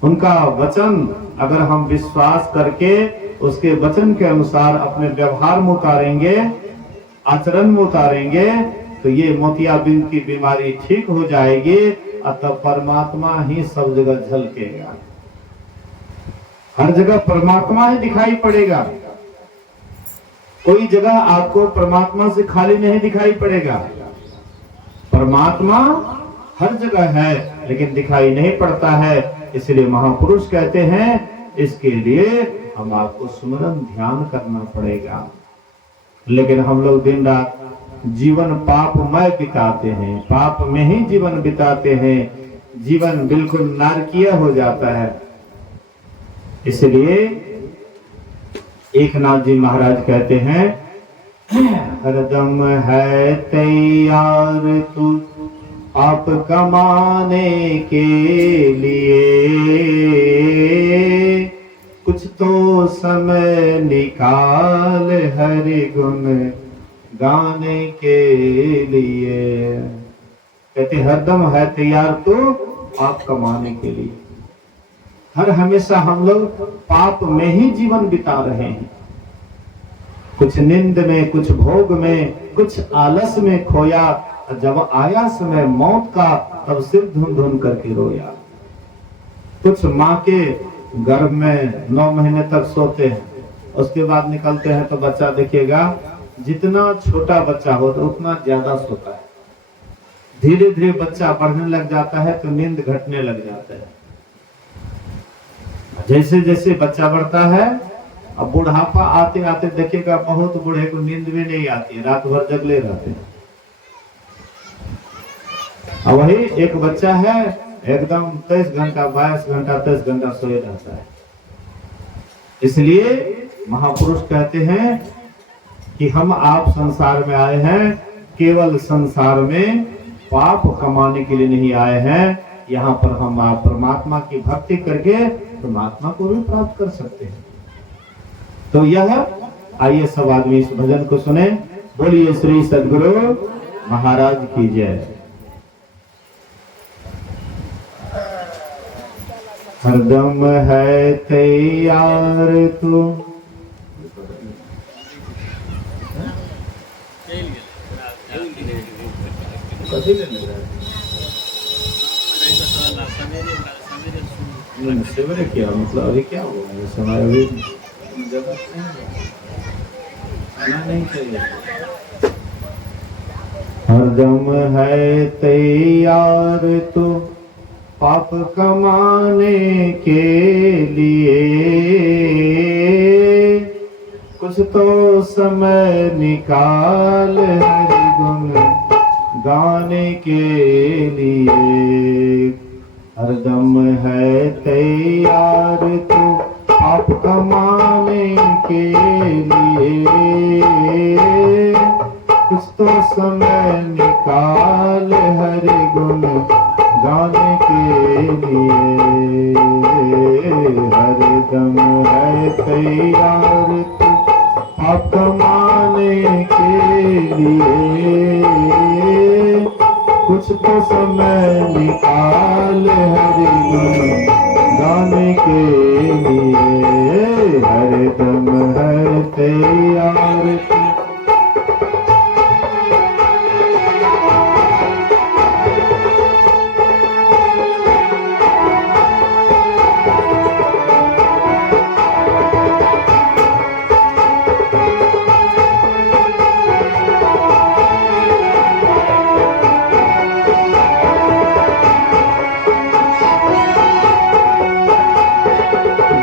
उनका वचन अगर हम विश्वास करके उसके वचन के अनुसार अपने व्यवहार में उतारेंगे, आचरण में उतारेंगे, तो ये मोतियाबिंद की बीमारी ठीक हो जाएगी और तब परमात्मा ही सब जगह झलकेगा, हर जगह परमात्मा ही दिखाई पड़ेगा। कोई जगह आपको परमात्मा से खाली नहीं दिखाई पड़ेगा। परमात्मा हर जगह है लेकिन दिखाई नहीं पड़ता है, इसलिए महापुरुष कहते हैं इसके लिए हम आपको सुमरन ध्यान करना पड़ेगा। लेकिन हम लोग दिन रात जीवन पापमय बिताते हैं, पाप में ही जीवन बिताते हैं, जीवन बिल्कुल नारकीय हो जाता है। इसलिए एकनाथ जी महाराज कहते हैं, हरदम है तैयार तू आप कमाने के लिए, कुछ तो समय निकाल हरि गुण गाने के लिए। कहते हरदम है तैयार तो आप कमाने के लिए। हर हमेशा हम लोग पाप में ही जीवन बिता रहे हैं, कुछ नींद में, कुछ भोग में, कुछ आलस में खोया, जब आया समय मौत का तब सिर धुन धुन करके रोया। कुछ माँ के गर्भ में 9 महीने तक सोते हैं, उसके बाद निकलते हैं तो बच्चा देखिएगा जितना छोटा बच्चा हो तो उतना ज्यादा सोता है। धीरे धीरे बच्चा बढ़ने लग जाता है तो नींद घटने लग जाता है। जैसे जैसे बच्चा बढ़ता है, अब बुढ़ापा आते आते देखिएगा बहुत बूढ़े को नींद भी नहीं आती है, रात भर जगले रहते हैं। अब वही एक बच्चा है एकदम 23 घंटा 22 घंटा 23 घंटा सोए रहता है। इसलिए महापुरुष कहते हैं कि हम आप संसार में आए हैं, केवल संसार में पाप कमाने के लिए नहीं आए हैं। यहाँ पर हम आप परमात्मा की भक्ति करके परमात्मा को भी प्राप्त कर सकते हैं। तो यह आइए सब आदमी इस भजन को सुने। बोलिए श्री सद्गुरु महाराज की जय। हरदम है तैयार तू। सवेरे क्या मतलब अभी क्या हुआ है समय अभी नहीं चाहिए। हरदम है तैयार तो पाप कमाने के लिए, कुछ तो समय निकाल हरि गुण गाने के लिए। हरदम है तैयार तो पाप कमाने के लिए, कुछ तो समय निकाल हरि गुण गाने के लिए। हरदम है तैयार तू पाप कमाने के लिए, कुछ तो समय निकाल हरि गुण गाने के लिए। हरदम है तैयार तू।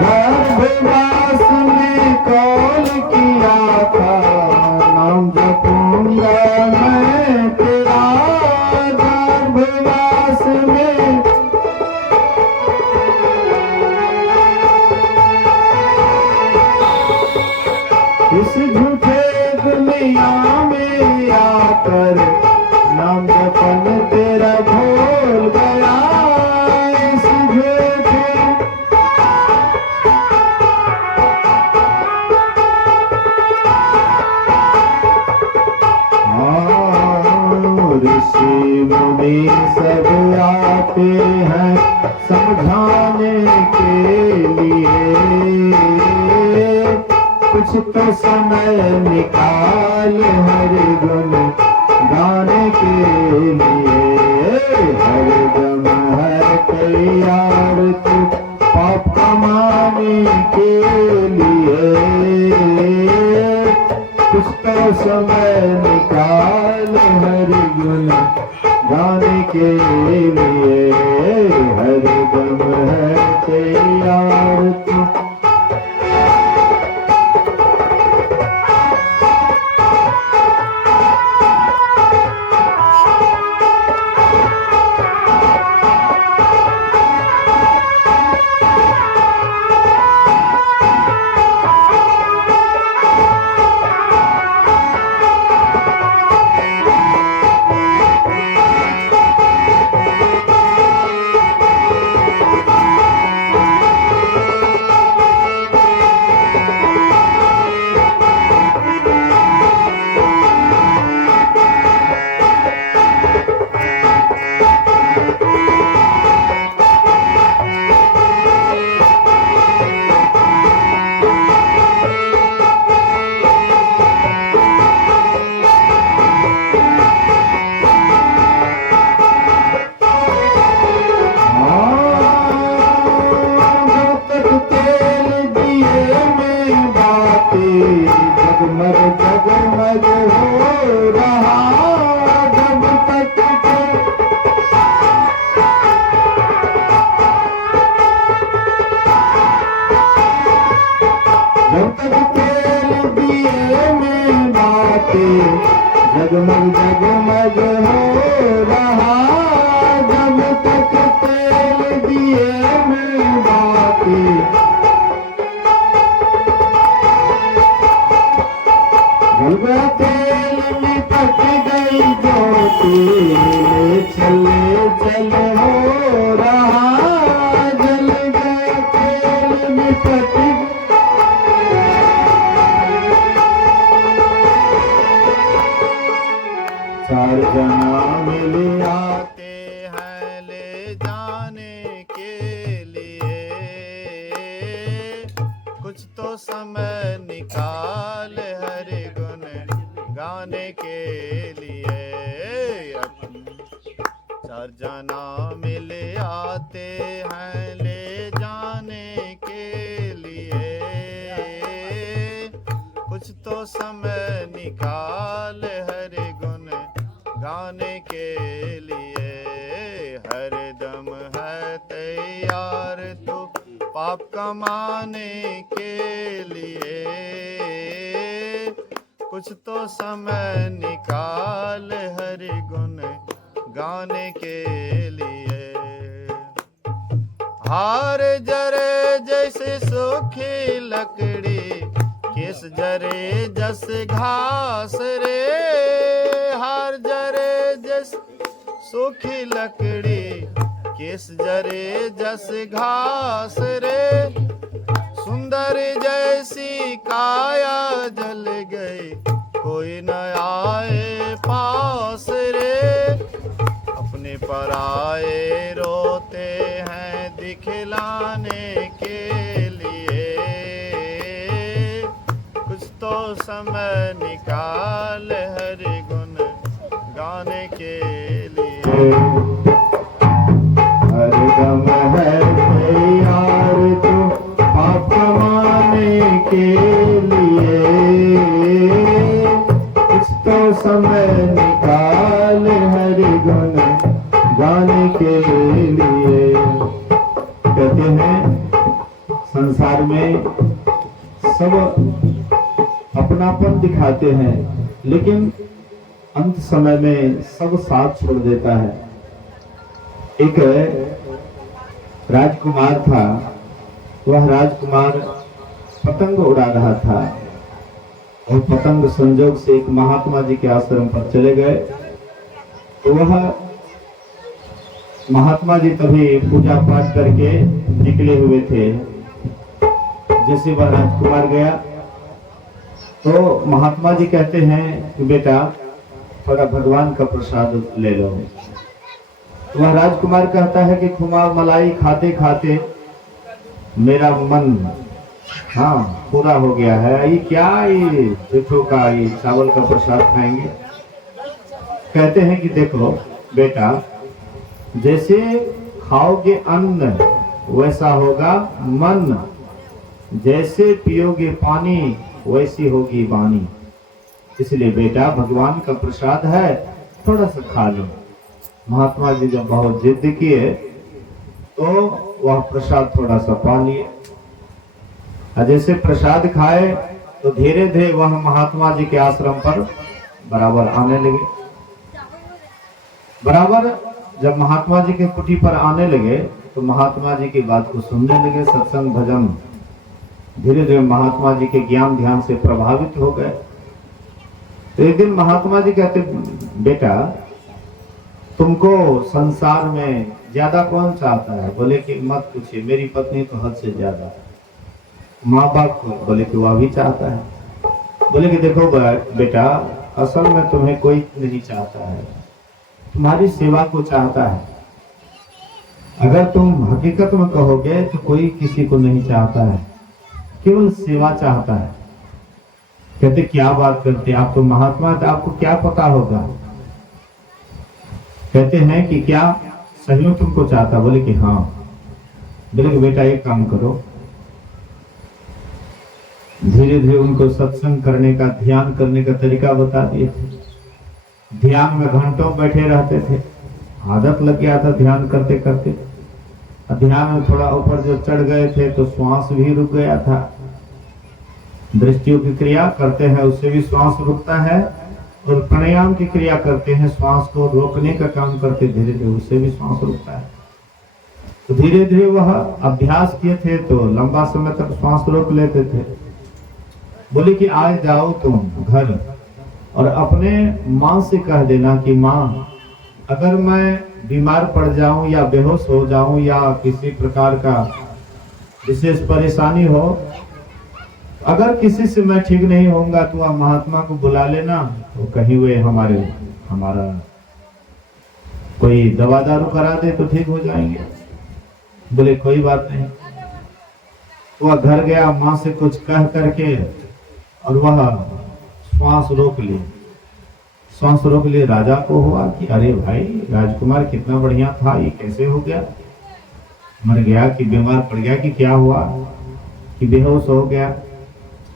गर्भवास में कौन किया था नाम जपूंगा मैं तेरा। गर्भवास में इस झूठे दुनिया में आकर नाम जपन तेरा भूल गया। इस झूठे ऋषि मुनि सब आते हैं समझाने के लिए, कुछ तो समय निकाल हरि गुण गाने के लिए। हरदम है तैयार तू पाप कमाने के लिए, कुछ तो समय निकाल हरि गुण गाने के लिए। हरदम है तैयार तू। जगमग जगमग हो रहा जब तक तेल दिए में बातें जगमग जगमग हो रहा। जब तक तेल दिए में बातें तेल में पट गई ज्योति, चले चल हो रहा। जल गया तेल में पट चार जना मिल आते हैं ले जाने के लिए, जाने के लिए चार जना मिल आते हैं ले जाने के लिए। कुछ तो समय निकाल हरि गुण गाने के लिए। हर दम है तैयार तू पाप कमाने के लिए। कुछ तो समय निकाल हरि गुण गाने के लिए। हार जरे जैसे सूखी लकड़ी, केस जरे जस घास रे। हार जरे जस सूखी लकड़ी, केस जरे जस घास रे। सुंदर जैसी काया जल गई, कोई न आए पास रे। अपने पराए रोते हैं दिखलाने के लिए। कुछ तो समय निकाल हरि गुण गाने के लिए। हर दम है तैयार तू पाप कमाने के लिए। कुछ तो समय निकाल हरि गुण गाने के लिए। कहते हैं संसार में सब अपनापन दिखाते हैं, लेकिन अंत समय में सब साथ छोड़ देता है। एक राजकुमार था, वह राजकुमार पतंग उड़ा रहा था और पतंग संजोग से एक महात्मा जी के आश्रम पर चले गए। तो वह महात्मा जी तभी पूजा पाठ करके निकले हुए थे। जैसे वह राजकुमार गया तो महात्मा जी कहते हैं कि बेटा थोड़ा भगवान का प्रसाद ले लो। तो वह राजकुमार कहता है कि खुमा मलाई खाते खाते मेरा मन पूरा हो गया है। ये क्या, ये देखो का ये चावल का प्रसाद खाएंगे। कहते हैं कि देखो बेटा, जैसे खाओगे अन्न वैसा होगा मन, जैसे पियोगे पानी वैसी होगी वाणी। इसलिए बेटा भगवान का प्रसाद है, थोड़ा सा खा लो। महात्मा जी जब बहुत जिद किए तो वह प्रसाद थोड़ा सा पा लिए। जैसे प्रसाद खाए तो धीरे धीरे वह महात्मा जी के आश्रम पर बराबर आने लगे। बराबर जब महात्मा जी के कुटी पर आने लगे तो महात्मा जी की बात को सुनने लगे, सत्संग भजन। धीरे धीरे महात्मा जी के ज्ञान ध्यान से प्रभावित हो गए। तो एक दिन महात्मा जी कहते, बेटा तुमको संसार में ज्यादा कौन चाहता है? बोले कि मत पूछिए, मेरी पत्नी तो हद से ज्यादा। माँ बाप को बोले कि वह भी चाहता है। बोले कि देखो बेटा, असल में तुम्हें कोई नहीं चाहता है, तुम्हारी सेवा को चाहता है। अगर तुम हकीकत में कहोगे तो कोई किसी को नहीं चाहता है, केवल सेवा चाहता है। कहते क्या बात करते, आप तो महात्मा थे, आपको क्या पता होगा। कहते हैं कि क्या सही में तुमको चाहता? बोले कि हाँ। बोले कि बेटा एक काम करो, धीरे धीरे उनको सत्संग करने का, ध्यान करने का तरीका बता दिए थे। ध्यान में घंटों बैठे रहते थे, आदत लग गया था ध्यान करते करते। ध्यान में थोड़ा ऊपर जो चढ़ गए थे तो श्वास भी रुक गया था। दृष्टियों की क्रिया करते हैं उससे भी श्वास रुकता है, और प्राणायाम की क्रिया करते हैं श्वास को रोकने का काम करते, धीरे धीरे उससे भी श्वास रुकता है। तो धीरे धीरे वह अभ्यास किए थे तो लंबा समय तक श्वास रोक लेते थे। बोले कि आज जाओ तुम घर और अपने माँ से कह देना कि माँ, अगर मैं बीमार पड़ जाऊं या बेहोश हो जाऊं या किसी प्रकार का विशेष परेशानी हो, अगर किसी से मैं ठीक नहीं होऊंगा तो आप महात्मा को बुला लेना, तो कहीं वे हमारा कोई दवा दारू करा दे तो ठीक हो जाएंगे। बोले कोई बात नहीं। वह घर गया, माँ से कुछ कह करके और वह श्वास रोक ली। श्वास रोक लिए। राजा को हुआ कि अरे भाई, राजकुमार कितना बढ़िया था, ये कैसे हो गया? मर गया कि बीमार पड़ गया कि क्या हुआ कि बेहोश हो गया?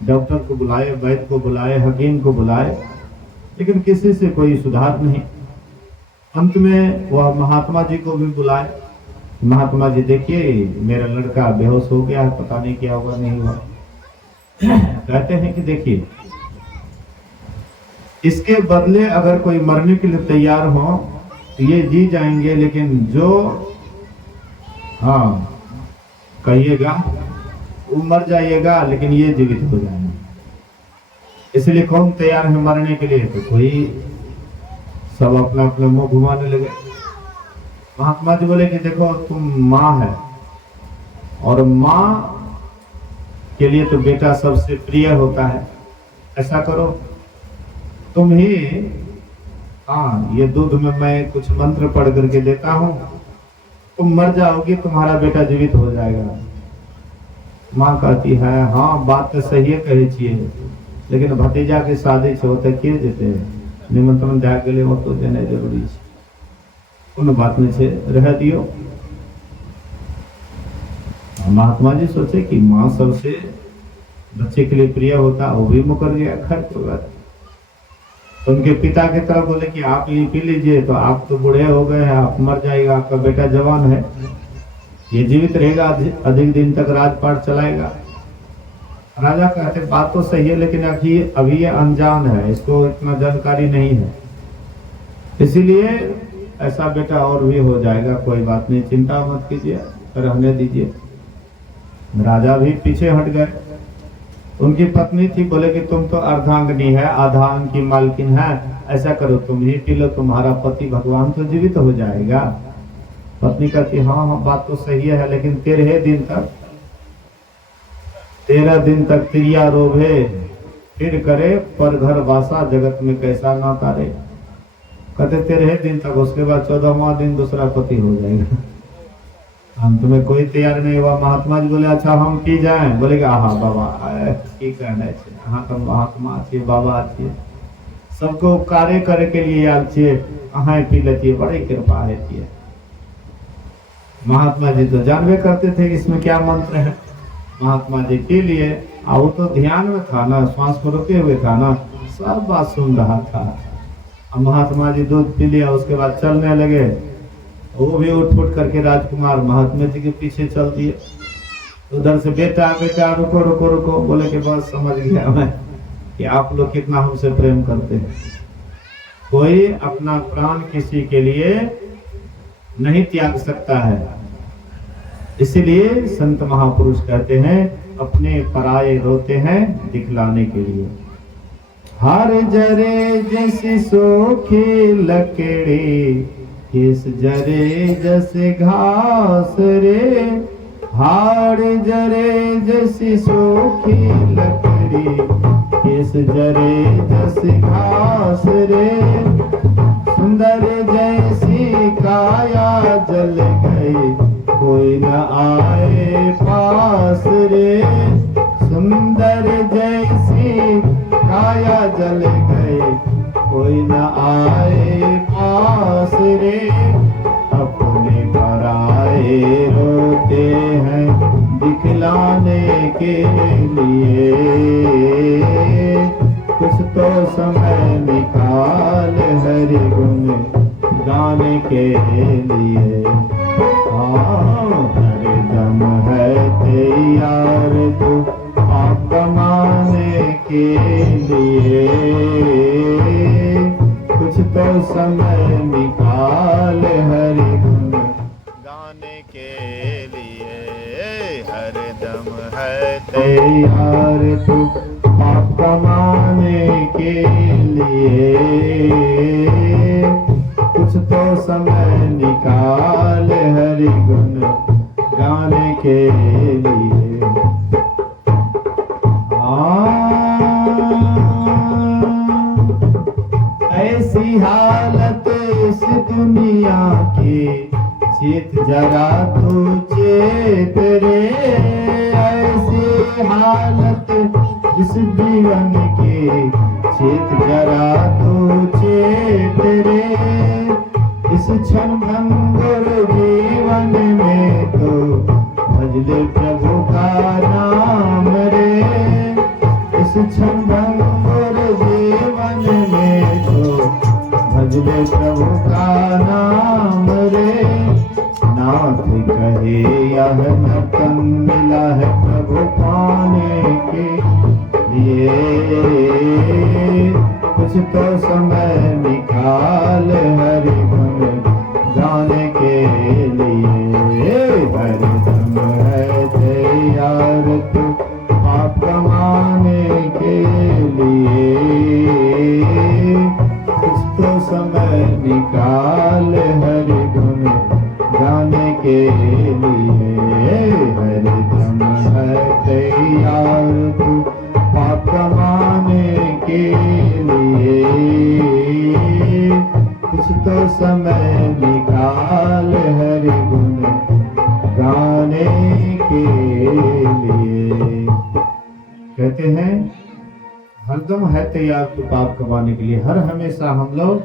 डॉक्टर को बुलाए, वैद्य को बुलाए, हकीम को बुलाए, लेकिन किसी से कोई सुधार नहीं। अंत में वह महात्मा जी को भी बुलाए। महात्मा जी, देखिए मेरा लड़का बेहोश हो गया है, पता नहीं क्या हुआ नहीं हुआ। कहते हैं कि देखिए, इसके बदले अगर कोई मरने के लिए तैयार हो तो ये जी जाएंगे, लेकिन जो कहिएगा वो मर जाइएगा, लेकिन ये जीवित हो जाएंगे। इसलिए कौन तैयार है मरने के लिए? तो कोई, सब अपना अपना मुंह घुमाने लगे। महात्मा जी बोले कि देखो, तुम माँ है और माँ के लिए तो बेटा सबसे प्रिय होता है। ऐसा करो, तुम ही ये दूध में मैं कुछ मंत्र पढ़ करके देता हूं, तुम मर जाओगी, तुम्हारा बेटा जीवित हो जाएगा। माँ कहती है, हाँ बात तो सही है, कहे चाहिए, लेकिन भतीजा के शादी से होते किए देते निमंत्रण दे के लिए, वो तो देने जरूरी है। उन बात में से रह दियो। महात्मा जी सोचे कि माँ सबसे बच्चे के लिए प्रिय होता, वो भी मुकर गया। खैर कोई बात। तो उनके पिता की तरफ बोले कि आप ये पी लीजिए, तो आप तो बूढ़े हो गए हैं, आप मर जाएगा, आपका बेटा जवान है, ये जीवित रहेगा, अधिक दिन तक राजपाट चलाएगा। राजा कहते बात तो सही है, लेकिन अभी ये अनजान है, इसको इतना जानकारी नहीं है, इसीलिए ऐसा बेटा और भी हो जाएगा, कोई बात नहीं, चिंता मत कीजिए, रहने दीजिए। राजा भी पीछे हट गए। उनकी पत्नी थी, बोले कि तुम तो अर्धांगिनी है, आधा अंग की मालकिन है, ऐसा करो तुम ही पी लो, तुम्हारा पति भगवान तो जीवित हो जाएगा। पत्नी कहती हाँ बात तो सही है, लेकिन 13 दिन तक तिरिया रोभे, फिर करे पर घर वासा, जगत में कैसा नाता रे। कहते 13 दिन तक, उसके बाद 14वां दिन दूसरा पति हो जाएगा। हम तुम्हें कोई तैयार नहीं हुआ। महात्मा जी बोले अच्छा हम पी जाएं? बोले कि हाँ बाबा की कहना है, हाँ तो महात्मा अच्छे, बाबा अच्छे, सबको कार्य करे के लिए अच्छे, हाँ पी लेती है, बड़ी कृपा है। महात्मा जी तो जानवे करते थे इसमें क्या मंत्र है। महात्मा जी पी लिए, वो तो ध्यान में था ना, श्वास को रोके हुए था ना, सब बात सुन रहा था। अब महात्मा जी दूध पी लिया, उसके बाद चलने लगे। वो भी उठ करके राजकुमार महात्मा जी के पीछे चल दिए। उधर से बेटा बेटा रुको रुको रुको, बोले कि बस समझ गया मैं कि आप लोग कितना हमसे प्रेम करते हैं। कोई अपना प्राण किसी के लिए नहीं त्याग सकता है, इसलिए संत महापुरुष कहते हैं अपने पराये रोते हैं दिखलाने के लिए। हर जरे जैसी सोखी लकड़ी, किस जरे जैसे घास रे, हार जरे जैसी सोखी लकड़ी, किस जरे जैसी घास रे, सुंदर जैसी काया जल गई, कोई न आए पास रे, सुंदर जैसी काया जल गई, कोई न आए पास रे, अपने पराए रोते हैं दिखलाने के लिए, कुछ तो समय निकाल हरि गुण गाने के लिए। हर दम है तैयार तू आप कमाने के लिए, कुछ तो समय निकाल हरि गुण गाने के लिए। हर दम है तैयार तू आप कमाने के लिए, कुछ तो समय निकाल हरि गुण गाने के लिए। ऐसी हालत इस दुनिया की, चेत जरा तू चेत रे, ऐसी हालत इस जीवन की, चेत जरा तू चेत मोर जीवन में तो भजले प्रभु का नाम रे। नाथ कहे यह नतन मिला है प्रभु पाने के लिए, कुछ तो समय निकाल हरि गुण गाने के लिए। हरदम है तैयार तू पाप कमाने के लिए, कुछ तो समय निकाल हरि गुण गाने के लिए। हरदम है तैयार तू पाप कमाने के लिए, कुछ तो समय निकाल हरि गुण गाने के लिए। कहते हैं हरदम है तैयार तू पाप कमाने के लिए। हर हमेशा हम लोग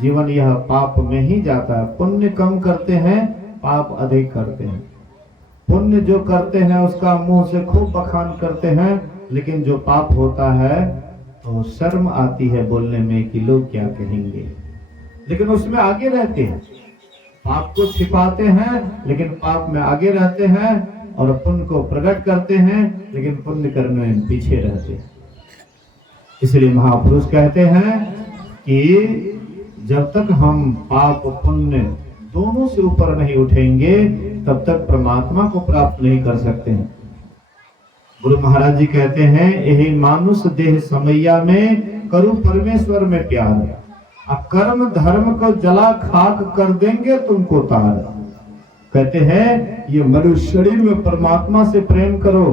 जीवन यह पाप में ही जाता है। पुण्य कम करते हैं, पाप अधिक करते हैं। पुण्य जो करते हैं उसका मुंह से खूब बखान करते हैं, लेकिन जो पाप होता है तो शर्म आती है बोलने में कि लोग क्या कहेंगे, लेकिन उसमें आगे रहते हैं। पाप को छिपाते हैं लेकिन पाप में आगे रहते हैं, और पुण्य को प्रकट करते हैं लेकिन पुण्य करने में पीछे रहते हैं। इसलिए महापुरुष कहते हैं कि जब तक हम पाप पुण्य दोनों से ऊपर नहीं उठेंगे तब तक परमात्मा को प्राप्त नहीं कर सकते हैं। गुरु महाराज जी कहते हैं यही मानुष देह समैया में करूं परमेश्वर में प्यार, कर्म धर्म को जला खाक कर देंगे तुमको तार। कहते हैं ये मनुष्य शरीर में परमात्मा से प्रेम करो,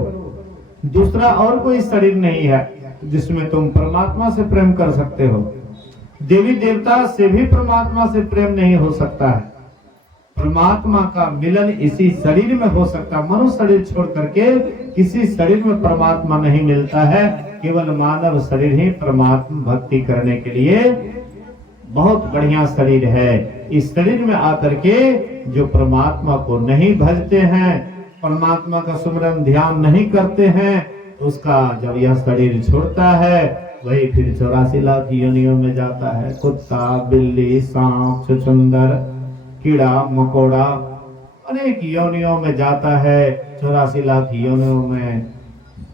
दूसरा और कोई शरीर नहीं है जिसमें तुम परमात्मा से प्रेम कर सकते हो। देवी देवता से भी परमात्मा से प्रेम नहीं हो सकता है। परमात्मा का मिलन इसी शरीर में हो सकता है। मनुष्य शरीर छोड़ करके किसी शरीर में परमात्मा नहीं मिलता है। केवल मानव शरीर ही परमात्मा भक्ति करने के लिए बहुत बढ़िया शरीर है। इस शरीर में आकर के जो परमात्मा को नहीं भजते हैं, परमात्मा का सुमरन ध्यान नहीं करते हैं, उसका जब यह शरीर छोड़ता है वही फिर 84 लाख योनियों में जाता है। कुत्ता, बिल्ली, सांप, छुछुंदर, कीड़ा मकोड़ा अनेक योनियों में जाता है। 84 लाख योनियों में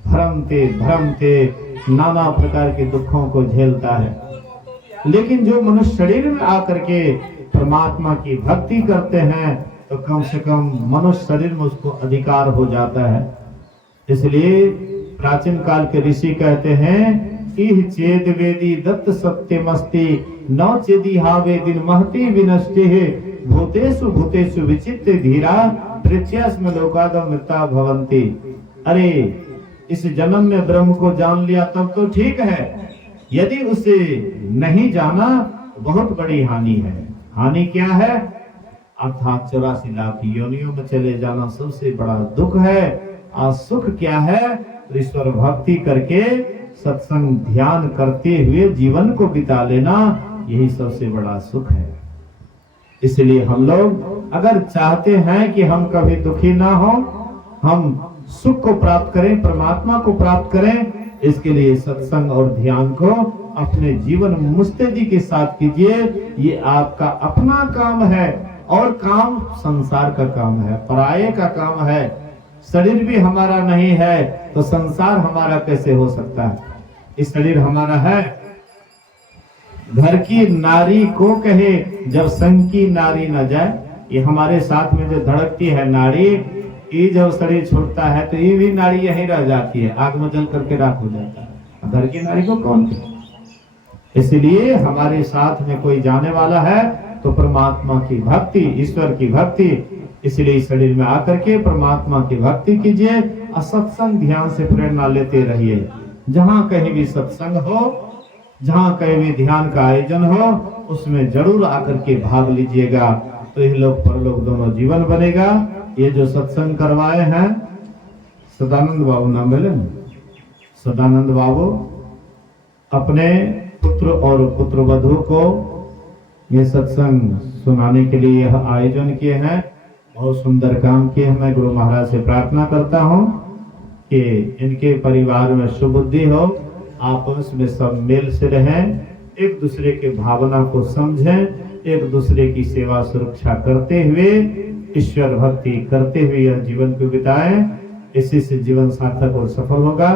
भ्रमते भ्रमते नाना प्रकार के दुखों को झेलता है। लेकिन जो मनुष्य शरीर में आकर के परमात्मा की भक्ति करते हैं तो कम से कम मनुष्य शरीर में उसको अधिकार हो जाता है। इसलिए प्राचीन काल के ऋषि कहते हैं इह चेद वेदी दत्त सत्यमस्ति नौ चेदी हावे दिन महति विनष्टि भूतेषु भूतेषु विचित्य धीरा पृथ्यास्म लोकादम मृता भवन्ति। अरे इस जन्म में ब्रह्म को जान लिया तब तो ठीक है, यदि उसे नहीं जाना बहुत बड़ी हानि है। हानि क्या है? अर्थात 84 लाख योनियों में चले जाना सबसे बड़ा दुख है। और सुख क्या है? तो ईश्वर भक्ति करके सत्संग ध्यान करते हुए जीवन को बिता लेना, यही सबसे बड़ा सुख है। इसलिए हम लोग अगर चाहते हैं कि हम कभी दुखी ना हो, हम सुख को प्राप्त करें, परमात्मा को प्राप्त करें, इसके लिए सत्संग और ध्यान को अपने जीवन मुस्तैदी के साथ कीजिए। ये आपका अपना काम है और काम संसार का काम है, पराये का काम है। शरीर भी हमारा नहीं है तो संसार हमारा कैसे हो सकता है? इस शरीर हमारा है। घर की नारी को कहे जब संग की नारी न जाए, ये हमारे साथ में जो धड़कती है नाड़ी, ये जब शरीर छूटता है तो ये भी नाड़ी यहीं रह जाती है, आग में जल करके राख हो जाता है। घर की नारी को कौन कहे? इसलिए हमारे साथ में कोई जाने वाला है तो परमात्मा की भक्ति, ईश्वर की भक्ति। इसलिए इस शरीर में आकर के परमात्मा की भक्ति कीजिए और सत्संग ध्यान से प्रेरणा लेते रहिए। जहाँ कहीं भी सत्संग हो, जहाँ कहीं भी ध्यान का आयोजन हो, उसमें जरूर आकर के भाग लीजिएगा, तो यह लोग परलोक दोनों जीवन बनेगा। ये जो सत्संग करवाए हैं सदानंद बाबू नाम मिले, सदानंद बाबू अपने पुत्र और पुत्रवधू को ये सत्संग सुनाने के लिए यह आयोजन किए हैं। बहुत सुंदर काम किए हैं। मैं गुरु महाराज से प्रार्थना करता हूँ कि इनके परिवार में सुबुद्धि हो आपस में सब मेल से रहें, एक दूसरे के भावना को समझें, एक दूसरे की सेवा सुरक्षा करते हुए, ईश्वर भक्ति करते हुए यह जीवन को बिताएं। इसी से जीवन सार्थक और सफल होगा।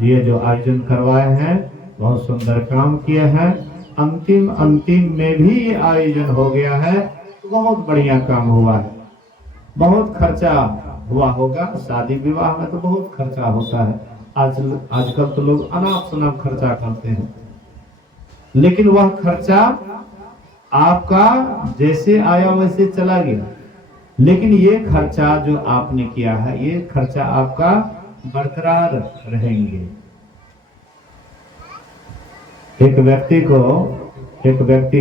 ये जो आयोजन करवाए हैं बहुत सुंदर काम किए हैं। अंतिम में भी ये आयोजन हो गया है, बहुत बढ़िया काम हुआ है। बहुत खर्चा हुआ होगा, शादी विवाह में तो बहुत खर्चा होता है। आजकल तो लोग अनाप शनाप खर्चा करते हैं, लेकिन वह खर्चा आपका जैसे आया वैसे चला गया। लेकिन ये खर्चा जो आपने किया है, ये खर्चा आपका बरकरार रहेंगे। एक व्यक्ति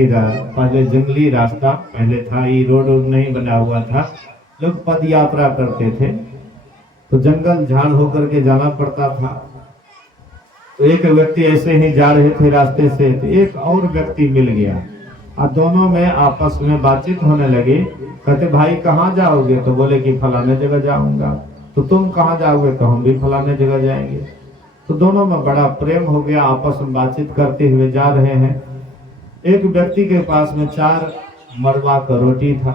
पहले जंगली रास्ता पहले था, ये रोड नहीं बना हुआ था, लोग पद यात्रा करते थे तो जंगल झाड़ होकर के जाना पड़ता था। तो एक व्यक्ति ऐसे ही जा रहे थे रास्ते से, तो एक और व्यक्ति मिल गया और दोनों में आपस में बातचीत होने लगी। कहते भाई कहाँ जाओगे? तो बोले कि फलाने जगह जाऊंगा। तो तुम कहाँ जाओगे? तो हम भी फलाने जगह जाएंगे। तो दोनों में बड़ा प्रेम हो गया, आपस में बातचीत करते हुए जा रहे हैं। एक व्यक्ति के पास में 4 मड़वा का रोटी था।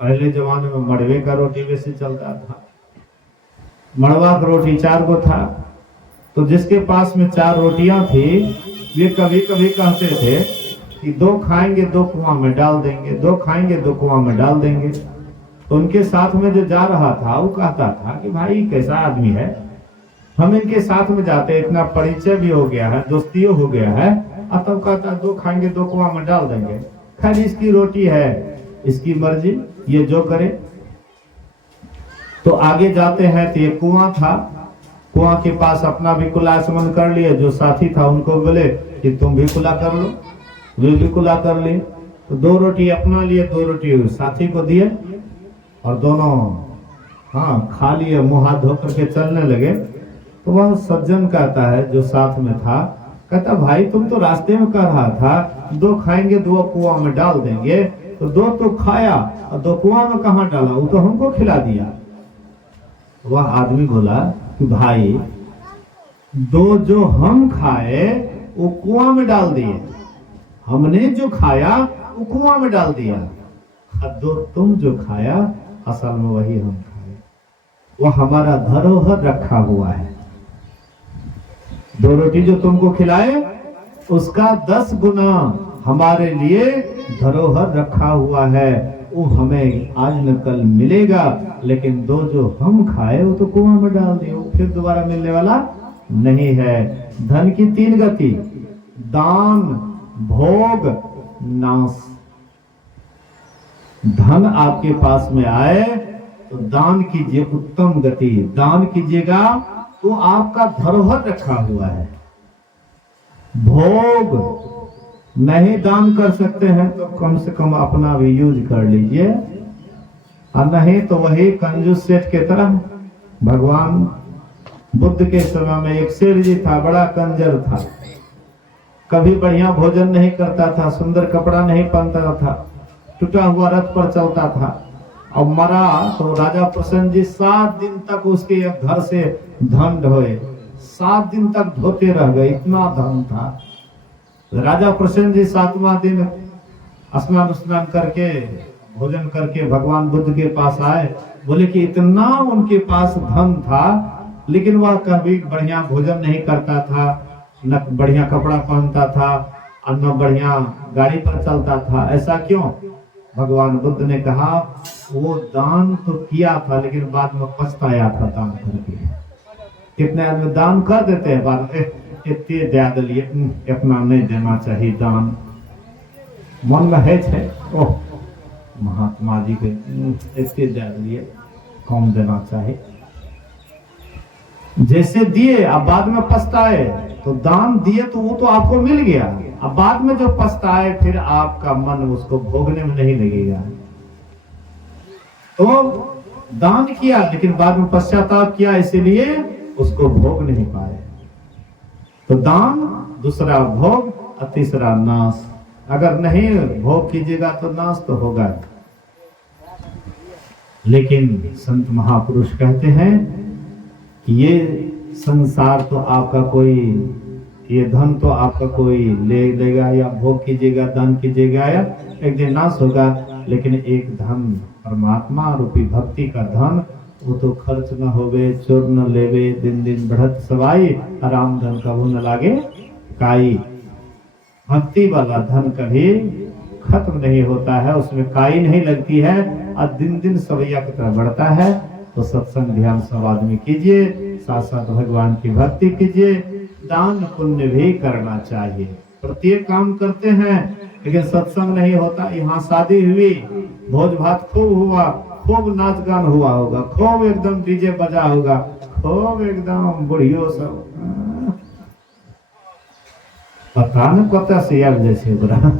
पहले जमाने में मड़वे का रोटी वैसे चलता था, मड़वा का रोटी 4 गो था। तो जिसके पास में 4 रोटियां थी, वे कभी कभी कहते थे कि 2 खाएंगे 2 कुआं में डाल देंगे, 2 खाएंगे 2 कुआं में डाल देंगे। तो उनके साथ में जो जा रहा था वो कहता था कि भाई कैसा आदमी है, हम इनके साथ में जाते, इतना परिचय भी हो गया है, दोस्तियों हो गया है, और तब कहता 2 खाएंगे 2 कुआं में डाल देंगे। खैर इसकी रोटी है, इसकी मर्जी, ये जो करे। तो आगे जाते हैं तो ये कुआं था, कुआं के पास अपना भी कुला समन कर लिए। जो साथी था उनको बोले कि तुम भी कुला कर लो, वे भी कुला कर लिए। तो 2 रोटी अपना लिए, 2 रोटी साथी को दिए और दोनों खा लिए, मुंह हाथ धो करके चलने लगे। तो वह सज्जन कहता है जो साथ में था, कहता भाई तुम तो रास्ते में कह रहा था 2 खाएंगे 2 कुआं में डाल देंगे, तो 2 तो खाया और 2 कुआं में कहाँ डाला? वो तो हमको खिला दिया। वह आदमी बोला कि भाई 2 जो हम खाए वो कुआं में डाल दिए, हमने जो खाया वो कुआं में डाल दिया, और 2 तुम जो खाया असल में वही हम खाए। वो हमारा धरोहर रखा हुआ है। 2 रोटी जो तुमको खिलाए उसका 10 गुना हमारे लिए धरोहर रखा हुआ है, वो हमें आज न कल मिलेगा। लेकिन 2 जो हम खाए वो तो कुआं में डाल दिए, वो फिर दोबारा मिलने वाला नहीं है। धन की 3 गति, दान, भोग, नाश। धन आपके पास में आए तो दान कीजिए, उत्तम गति, दान कीजिएगा तो आपका धरोहर रखा हुआ है। भोग नहीं दान कर सकते हैं तो कम से कम अपना भी यूज कर लीजिए, और नहीं तो वही कंजूस सेठ के तरह। भगवान बुद्ध के समय में एक सेठ जी था, बड़ा कंजर था, कभी बढ़िया भोजन नहीं करता था, सुंदर कपड़ा नहीं पहनता था, टूटा हुआ रथ पर चलता था। और मरा तो राजा प्रसन्न जी 7 दिन तक उसके घर से धन ढोए, 7 दिन तक धोते रह गए, इतना धन था। राजा प्रसन्न जी 7वां दिन स्नान करके भोजन करके भगवान बुद्ध के पास आए। बोले कि इतना उनके पास धन था, लेकिन वह कभी बढ़िया भोजन नहीं करता था, न बढ़िया कपड़ा पहनता था, और न बढ़िया गाड़ी पर चलता था। ऐसा क्यों? भगवान बुद्ध ने कहा वो दान तो किया था, लेकिन बाद में पछताया था दान करके। कितने आदमी दान कर देते हैं, बाद में इतने दे दिलिए, इतना नहीं देना चाहिए दान, मन में है ओह महात्मा जी के इतने दे दिलिए, कम देना चाहिए। जैसे दिए अब बाद में पछताए, तो दान दिए तो वो तो आपको मिल गया, अब बाद में जो पछताए फिर आपका मन उसको भोगने में नहीं लगेगा। तो दान किया लेकिन बाद में पश्चाताप किया, इसीलिए उसको भोग नहीं पाए। तो दान, दूसरा भोग और तीसरा नाश। अगर नहीं भोग कीजिएगा तो नाश तो होगा। लेकिन संत महापुरुष कहते हैं कि ये संसार तो आपका कोई ये धन तो आपका कोई ले लेगा या भोग कीजिएगा, दान कीजिएगा या एक दिन नाश होगा, लेकिन एक धन परमात्मा रूपी भक्ति का धन, वो तो खर्च न होवे, चोर न लेवे, दिन दिन बढ़त सवाई, आराम धन कबू न लागे काई। भक्ति वाला धन कभी खत्म नहीं होता है, उसमें काई नहीं लगती है और दिन दिन सवैया की तरह बढ़ता है। तो सत्संग ध्यान सब आदमी कीजिए, साथ साथ भगवान की भक्ति कीजिए, दान पुण्य भी करना चाहिए। प्रत्येक काम करते हैं लेकिन सत्संग नहीं होता। यहाँ शादी हुई, भोज भात खूब हुआ, खूब नाच गान हुआ होगा, खूब एकदम डीजे बजा होगा, खूब एकदम बुढ़ियों सब पता न पता से अब जैसे बुरा।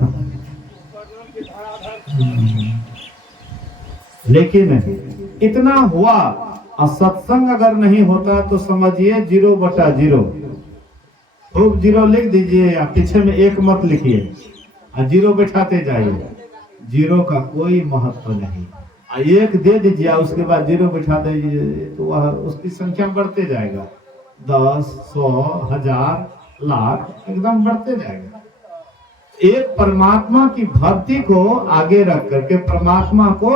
लेकिन इतना हुआ और सत्संग अगर नहीं होता तो समझिए 0/0। खूब 0 लिख दीजिए या पीछे में 1 मत लिखिए और 0 बैठाते जाइए। 0 का कोई महत्व नहीं। 1 दे दीजिए उसके बाद 0 बैठा दीजिए तो वह उसकी संख्या बढ़ते जाएगा, 10, 100, 1000, लाख एकदम बढ़ते जाएगा। एक परमात्मा की भक्ति को आगे रख करके, परमात्मा को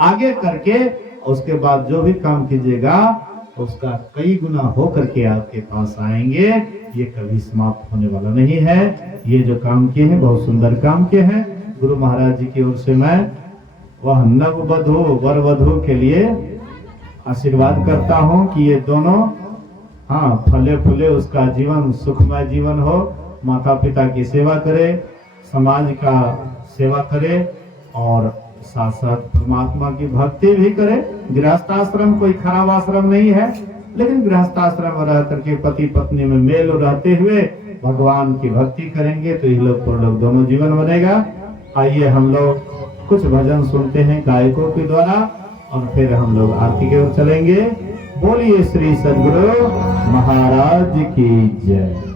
आगे करके, उसके बाद जो भी काम कीजिएगा उसका कई गुना हो करके आपके पास आएंगे। ये कभी समाप्त होने वाला नहीं है। ये जो काम किए हैं बहुत सुंदर काम किए हैं। गुरु महाराज जी की ओर से मैं वह नववधू वर वधू के लिए आशीर्वाद करता हूँ कि ये दोनों फले फूले उसका जीवन सुखमय जीवन हो, माता पिता की सेवा करे, समाज का सेवा करे और साथ साथ परमात्मा की भक्ति भी करे। गृहस्थाश्रम कोई खराब आश्रम नहीं है, लेकिन गृहस्थाश्रम में रह करके पति पत्नी में मेल रहते हुए भगवान की भक्ति करेंगे तो ये लोग पर लोग दोनों जीवन बनेगा। आइए हम लोग कुछ भजन सुनते हैं गायकों के द्वारा और फिर हम लोग आरती की ओर चलेंगे। बोलिए श्री सद्गुरु महाराज की जय।